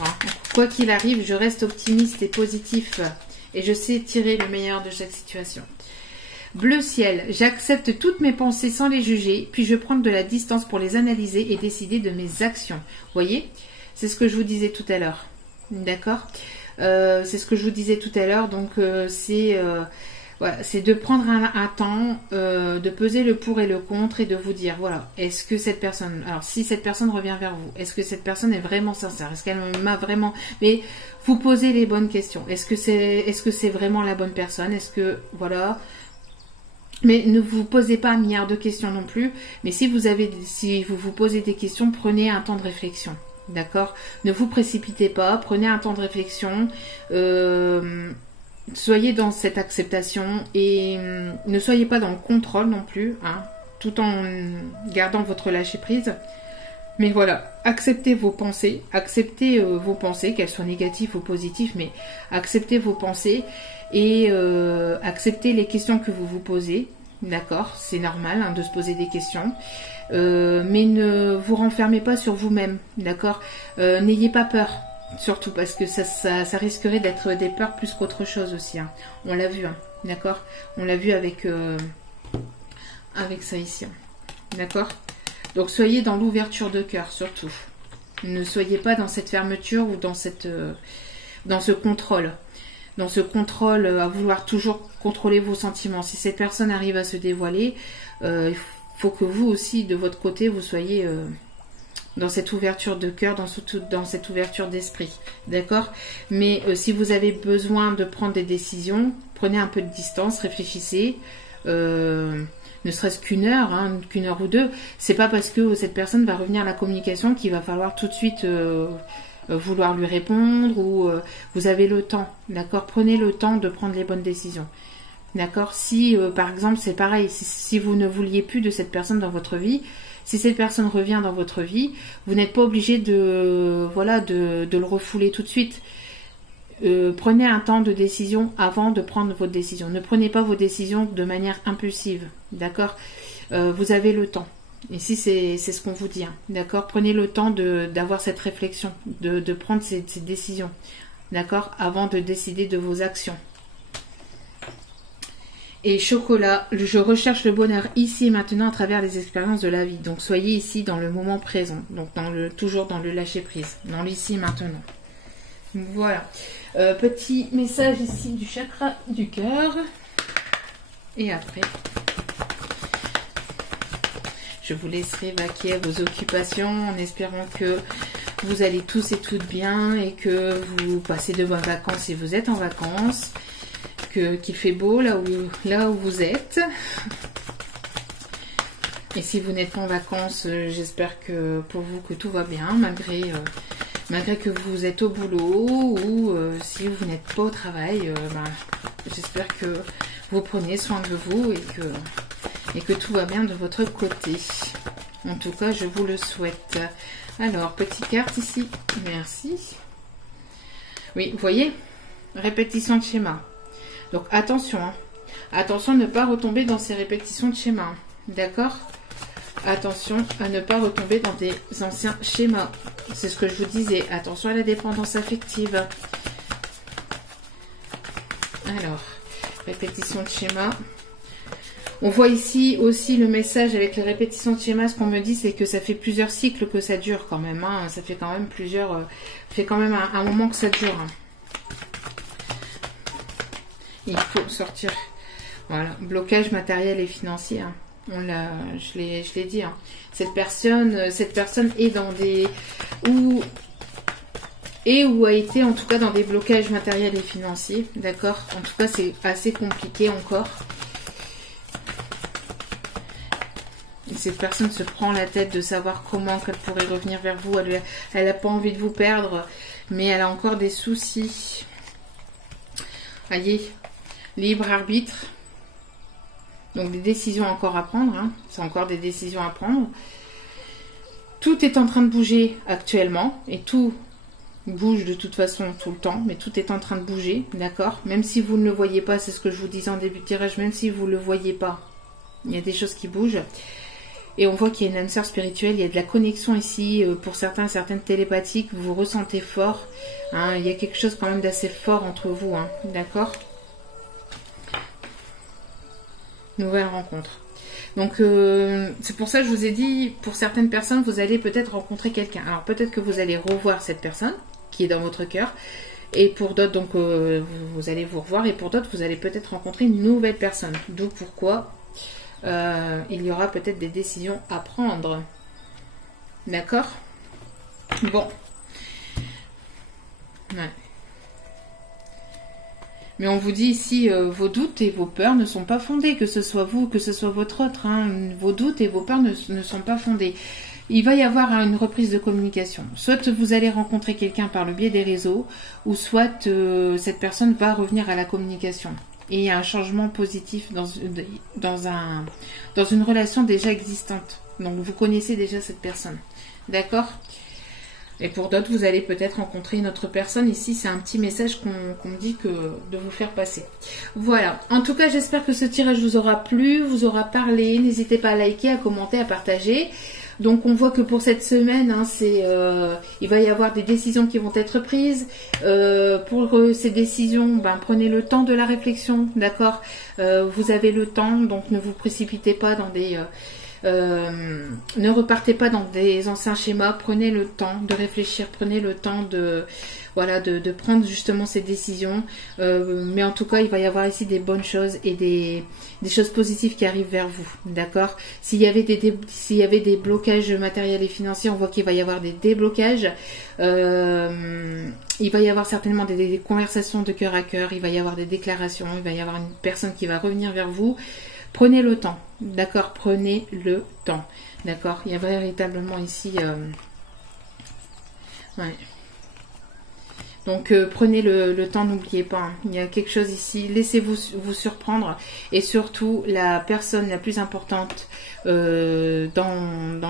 Quoi qu'il arrive, je reste optimiste et positif et je sais tirer le meilleur de chaque situation. Bleu ciel, j'accepte toutes mes pensées sans les juger, puis je prends de la distance pour les analyser et décider de mes actions. Vous voyez? C'est ce que je vous disais tout à l'heure. D'accord? C'est ce que je vous disais tout à l'heure. Donc, Voilà, c'est de prendre un temps, de peser le pour et le contre et de vous dire, voilà, est-ce que cette personne, alors si cette personne revient vers vous, est-ce que cette personne est vraiment sincère? Est-ce qu'elle m'a vraiment... Mais vous posez les bonnes questions. Est-ce que c'est vraiment la bonne personne? Est-ce que, voilà... Mais ne vous posez pas un milliard de questions non plus. Mais si vous vous posez des questions, prenez un temps de réflexion. D'accord? Ne vous précipitez pas, prenez un temps de réflexion. Soyez dans cette acceptation et ne soyez pas dans le contrôle non plus, hein, tout en gardant votre lâcher prise. Mais voilà, acceptez vos pensées, qu'elles soient négatives ou positives, mais acceptez vos pensées et acceptez les questions que vous vous posez. D'accord, c'est normal hein, de se poser des questions, mais ne vous renfermez pas sur vous-même. D'accord, n'ayez pas peur. Surtout parce que ça risquerait d'être des peurs plus qu'autre chose aussi. Hein. On l'a vu, hein, d'accord? On l'a vu avec ça ici. Hein, d'accord? Donc soyez dans l'ouverture de cœur surtout. Ne soyez pas dans cette fermeture ou dans ce contrôle. Dans ce contrôle à vouloir toujours contrôler vos sentiments. Si cette personne arrive à se dévoiler, il faut que vous aussi, de votre côté, vous soyez... dans cette ouverture de cœur, dans cette ouverture d'esprit, d'accord? Mais si vous avez besoin de prendre des décisions, prenez un peu de distance, réfléchissez, ne serait-ce qu'une heure, hein, qu'une heure ou deux. C'est pas parce que cette personne va revenir à la communication qu'il va falloir tout de suite vouloir lui répondre ou vous avez le temps, d'accord? Prenez le temps de prendre les bonnes décisions. D'accord? Si, par exemple, c'est pareil, si vous ne vouliez plus de cette personne dans votre vie, si cette personne revient dans votre vie, vous n'êtes pas obligé de le refouler tout de suite. Prenez un temps de décision avant de prendre votre décision. Ne prenez pas vos décisions de manière impulsive, d'accord? Vous avez le temps. Ici, c'est ce qu'on vous dit, hein, d'accord? Prenez le temps d'avoir cette réflexion, de prendre ces décisions, d'accord? Avant de décider de vos actions. Et chocolat, je recherche le bonheur ici et maintenant à travers les expériences de la vie. Donc soyez ici dans le moment présent. Donc toujours dans le lâcher prise. Dans l'ici et maintenant. Voilà. Petit message ici du chakra du cœur. Et après, je vous laisserai vaquer à vos occupations en espérant que vous allez tous et toutes bien et que vous passez de bonnes vacances si vous êtes en vacances. Qu'il fait beau là où vous êtes. Et si vous n'êtes pas en vacances, j'espère que pour vous que tout va bien, malgré que vous êtes au boulot ou si vous n'êtes pas au travail. J'espère que vous prenez soin de vous et que tout va bien de votre côté. En tout cas, je vous le souhaite. Alors, petite carte ici. Merci. Oui, vous voyez, répétition de schéma. Donc attention, hein. Attention à ne pas retomber dans ces répétitions de schémas. Hein. D'accord? Attention à ne pas retomber dans des anciens schémas. C'est ce que je vous disais. Attention à la dépendance affective. Alors, répétition de schéma. On voit ici aussi le message avec les répétitions de schéma. Ce qu'on me dit, c'est que ça fait plusieurs cycles que ça dure quand même. Hein. Ça fait quand même un moment que ça dure. Hein. Il faut sortir. Voilà, blocage matériel et financier. Hein. Je l'ai dit. Hein. Cette personne est dans des ou a été en tout cas dans des blocages matériels et financiers. D'accord. En tout cas, c'est assez compliqué encore. Et cette personne se prend la tête de savoir comment qu'elle pourrait revenir vers vous. Elle n'a pas envie de vous perdre, mais elle a encore des soucis. Voyez. Libre arbitre. Donc des décisions encore à prendre. Hein. C'est encore des décisions à prendre. Tout est en train de bouger actuellement. Et tout bouge de toute façon tout le temps. Mais tout est en train de bouger. D'accord? Même si vous ne le voyez pas. C'est ce que je vous disais en début de tirage. Même si vous ne le voyez pas. Il y a des choses qui bougent. Et on voit qu'il y a une âme sœur spirituelle. Il y a de la connexion ici. Pour certaines télépathiques. Vous vous ressentez fort. Hein. Il y a quelque chose quand même d'assez fort entre vous. Hein. D'accord? Nouvelle rencontre. Donc c'est pour ça que je vous ai dit, pour certaines personnes, vous allez peut-être rencontrer quelqu'un. Alors peut-être que vous allez revoir cette personne qui est dans votre cœur. Et pour d'autres, donc vous allez vous revoir. Et pour d'autres, vous allez peut-être rencontrer une nouvelle personne. D'où pourquoi il y aura peut-être des décisions à prendre. D'accord? Bon. Ouais. Mais on vous dit ici, vos doutes et vos peurs ne sont pas fondés, que ce soit vous, que ce soit votre autre. Hein, vos doutes et vos peurs ne sont pas fondés. Il va y avoir une reprise de communication. Soit vous allez rencontrer quelqu'un par le biais des réseaux, ou soit cette personne va revenir à la communication. Et il y a un changement positif dans une relation déjà existante. Donc vous connaissez déjà cette personne. D'accord ? Et pour d'autres, vous allez peut-être rencontrer une autre personne. Ici, c'est un petit message qu'on me dit de vous faire passer. Voilà. En tout cas, j'espère que ce tirage vous aura plu, vous aura parlé. N'hésitez pas à liker, à commenter, à partager. Donc, on voit que pour cette semaine, hein, il va y avoir des décisions qui vont être prises. Pour ces décisions, prenez le temps de la réflexion, d'accord ? Vous avez le temps, donc ne vous précipitez pas dans des... ne repartez pas dans des anciens schémas, prenez le temps de réfléchir, prenez le temps de prendre justement ces décisions, mais en tout cas il va y avoir ici des bonnes choses et des choses positives qui arrivent vers vous, d'accord. S'il y avait des blocages matériels et financiers, on voit qu'il va y avoir des déblocages, il va y avoir certainement des conversations de cœur à cœur, il va y avoir des déclarations, il va y avoir une personne qui va revenir vers vous. Prenez le temps, d'accord, prenez le temps, d'accord. Il y a véritablement ici... ouais. Donc prenez le temps, n'oubliez pas, hein. Il y a quelque chose ici, laissez-vous vous surprendre. Et surtout, la personne la plus importante dans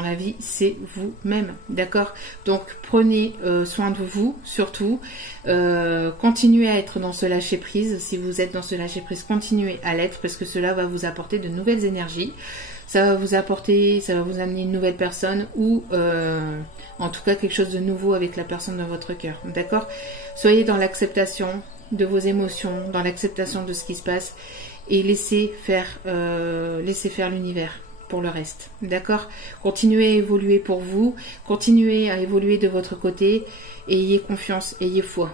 la vie, c'est vous-même, d'accord. Donc prenez soin de vous, surtout. Continuez à être dans ce lâcher-prise. Si vous êtes dans ce lâcher-prise, continuez à l'être, parce que cela va vous apporter de nouvelles énergies. Ça va vous amener une nouvelle personne ou en tout cas quelque chose de nouveau avec la personne de votre cœur, d'accord. Soyez dans l'acceptation de vos émotions, dans l'acceptation de ce qui se passe et laissez faire l'univers pour le reste, d'accord. Continuez à évoluer pour vous, continuez à évoluer de votre côté et ayez confiance, ayez foi.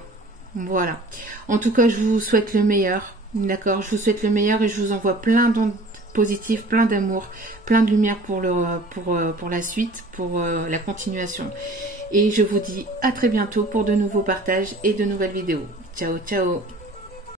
Voilà. En tout cas, je vous souhaite le meilleur, d'accord. Je vous souhaite le meilleur et je vous envoie plein d'ondes positif, plein d'amour, plein de lumière pour la suite, pour la continuation. Et je vous dis à très bientôt pour de nouveaux partages et de nouvelles vidéos. Ciao, ciao!